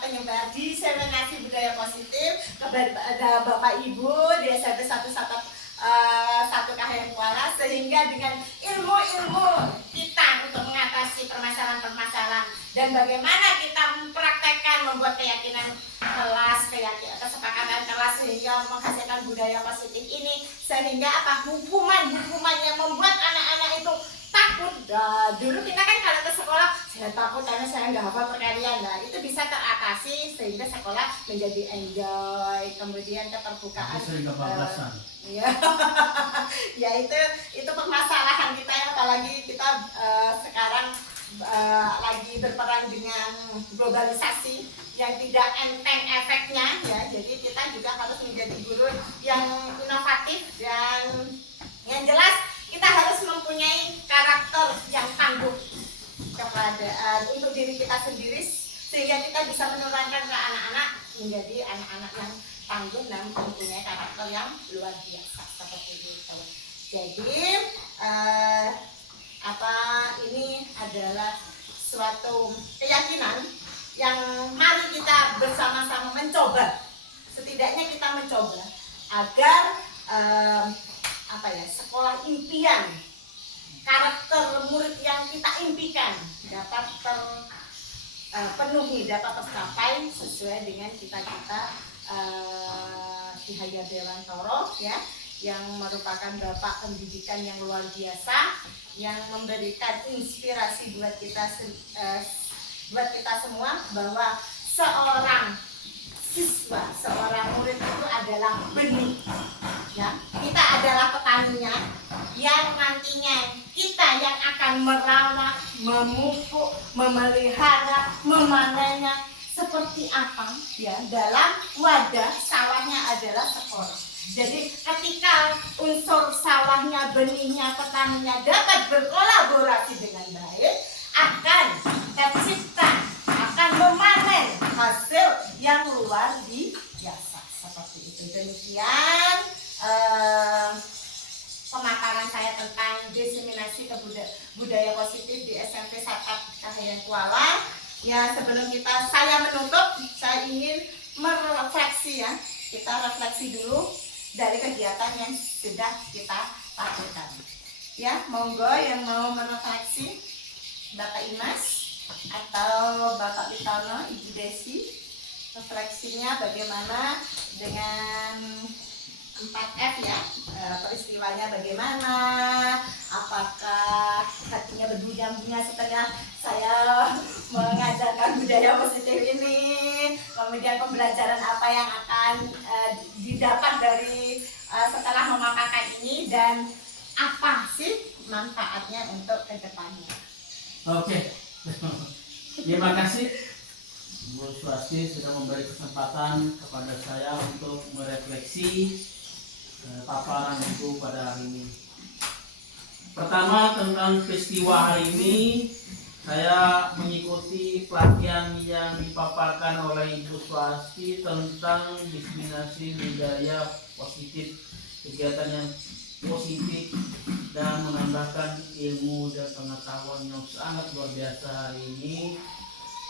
penyebar diseminasi budaya positif kepada Bapak Ibu di SMP 1 Kahayan Kuala, sehingga dengan ilmu-ilmu kita untuk mengatasi permasalahan-permasalahan dan bagaimana kita mempraktekkan membuat keyakinan kelas, kesepakatan kelas sehingga menghasilkan budaya positif ini, sehingga hukuman-hukuman yang membuat anak-anak itu takut. Dulu kita kan kalau ke sekolah saya takut karena saya nggak hafal perkalian, itu bisa teratasi sehingga sekolah menjadi enjoy, kemudian keterbukaan. Ya, ya itu permasalahan kita ya, apalagi kita sekarang lagi berperang dengan globalisasi yang tidak enteng efeknya ya. Jadi kita juga harus menjadi guru yang inovatif dan yang jelas kita harus mempunyai karakter yang tangguh untuk diri kita sendiri sehingga kita bisa menurunkan ke anak-anak menjadi anak-anak yang tangguh dan mempunyai karakter yang luar biasa seperti itu. Jadi ini adalah suatu keyakinan yang mari kita bersama-sama mencoba. Setidaknya kita mencoba agar sekolah impian, karakter murid yang kita impikan dapat terpenuhi, dapat tercapai sesuai dengan cita-cita Ki Hajar Dewantara ya, yang merupakan bapak pendidikan yang luar biasa, yang memberikan inspirasi buat kita semua bahwa seorang siswa, seorang murid itu adalah benih ya. Kita adalah petaninya yang nantinya kita yang akan merawat, memupuk, memelihara, memanennya seperti apa ya, dalam wadah sawahnya adalah sekolah. Jadi ketika unsur sawahnya, benihnya, petaninya dapat berkolaborasi dengan baik, akan tercipta, akan memanen hasil yang luar biasa seperti itu. Demikian pemaparan saya tentang diseminasi budaya positif di SMP 1 Kahayan Kuala. Ya, sebelum saya menutup, saya ingin merefleksi ya. Kita refleksi dulu dari kegiatan yang sudah kita lakukan. Ya, monggo yang mau merefleksi, Bapak Imas atau Bapak Litono, Ibu Desi, refleksinya bagaimana dengan 4F ya, peristiwanya bagaimana, apakah hatinya berbunga-bunga setelah saya mengajarkan budaya positif ini, kemudian pembelajaran apa yang akan didapat dari setelah memaparkan ini, dan apa sih manfaatnya untuk kedepannya. Oke, terima kasih Bu Swasti sudah memberi kesempatan kepada saya untuk merefleksi paparan Ibu pada hari ini. Pertama, tentang peristiwa hari ini, saya mengikuti pelatihan yang dipaparkan oleh Ibu Swasti tentang diseminasi budaya positif, kegiatan yang positif dan menambahkan ilmu dan pengetahuan yang sangat luar biasa hari ini,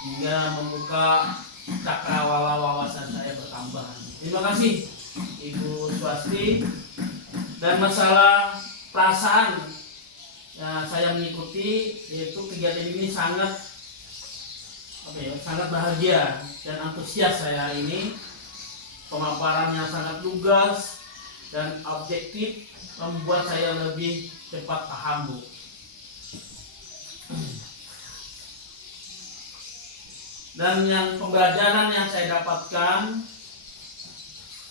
hingga membuka cakrawala wawasan saya bertambah. Terima kasih Ibu Swasti. Dan masalah perasaan yang saya mengikuti, yaitu kegiatan ini sangat bahagia dan antusias saya hari ini. Pemaparannya sangat lugas dan objektif, membuat saya lebih cepat paham, Bu. Dan yang pembelajaran yang saya dapatkan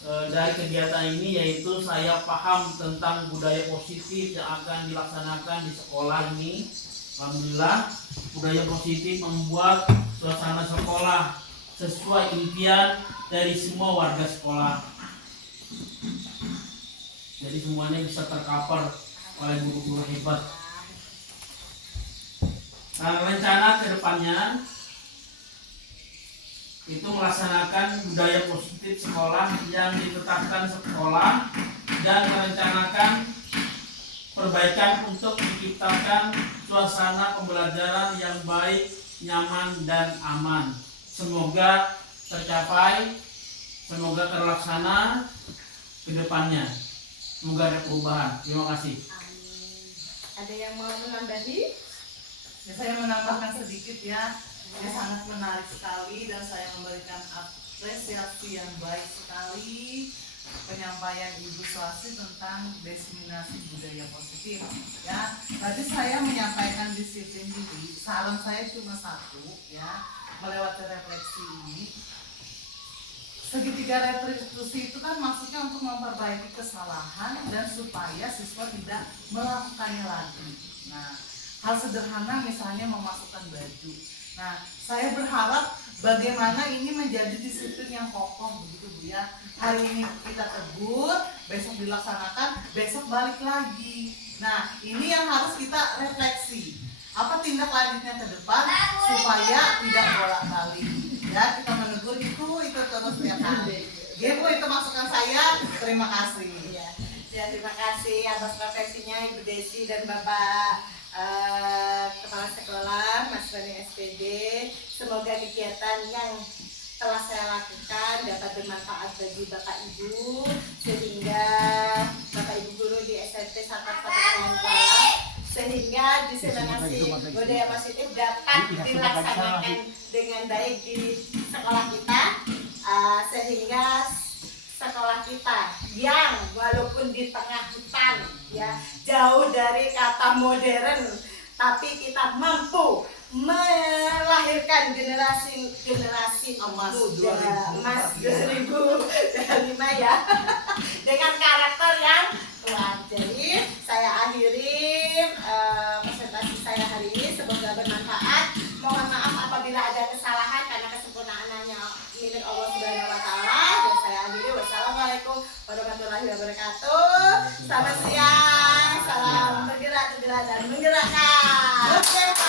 dari kegiatan ini yaitu saya paham tentang budaya positif yang akan dilaksanakan di sekolah ini. Alhamdulillah, budaya positif membuat suasana sekolah sesuai impian dari semua warga sekolah. Jadi semuanya bisa tercover oleh guru-guru hebat. Nah, rencana ke depannya itu melaksanakan budaya positif sekolah yang ditetapkan sekolah dan merencanakan perbaikan untuk menciptakan suasana pembelajaran yang baik, nyaman, dan aman. Semoga tercapai, semoga terlaksana ke depannya. Semoga ada perubahan. Terima kasih. Amin. Ada yang mau menambahi? Ya, saya menambahkan sedikit ya. Ini sangat menarik sekali dan saya memberikan apresiasi yang baik sekali penyampaian Ibu Swasti tentang diseminasi budaya positif. Ya, tadi saya menyampaikan disiplin diri. Saran saya cuma satu, ya, melewati refleksi ini. Segitiga retribusi itu kan maksudnya untuk memperbaiki kesalahan dan supaya siswa tidak melakukannya lagi. Nah, hal sederhana misalnya memasukkan baju. Nah, saya berharap bagaimana ini menjadi disiplin yang kokoh begitu Bu ya. Hari ini kita tegur, besok dilaksanakan, besok balik lagi. Nah, ini yang harus kita refleksi. Apa tindak lanjutnya ke depan supaya tidak bolak-balik. Ya, kita menegur itu terus setiap hari. Ya Bu, itu masukan saya. Terima kasih. Ya, terima kasih atas refleksinya Ibu Desi dan Bapak Kepala Sekolah Mas Bani SPD. Semoga kegiatan yang telah saya lakukan dapat bermanfaat bagi Bapak Ibu sehingga Bapak Ibu guru di SMP Satu sehingga diseminasi budaya positif dapat dilaksanakan dengan baik di sekolah kita sehingga sekolah kita yang walaupun di tengah hutan ya jauh dari kata modern tapi kita mampu melahirkan generasi Emas muda 2045. emas 2005 ya dengan karakter yang kuat. Jadi saya akhiri presentasi saya hari ini, semoga bermanfaat. Mohon maaf apabila ada kesalahan karena kesempurnaan hanya milik Allah Subhanahu wa taala. Dan saya akhiri, wassalamualaikum warahmatullahi wabarakatuh. Selamat siang, salam bergerak dan menggerakkan.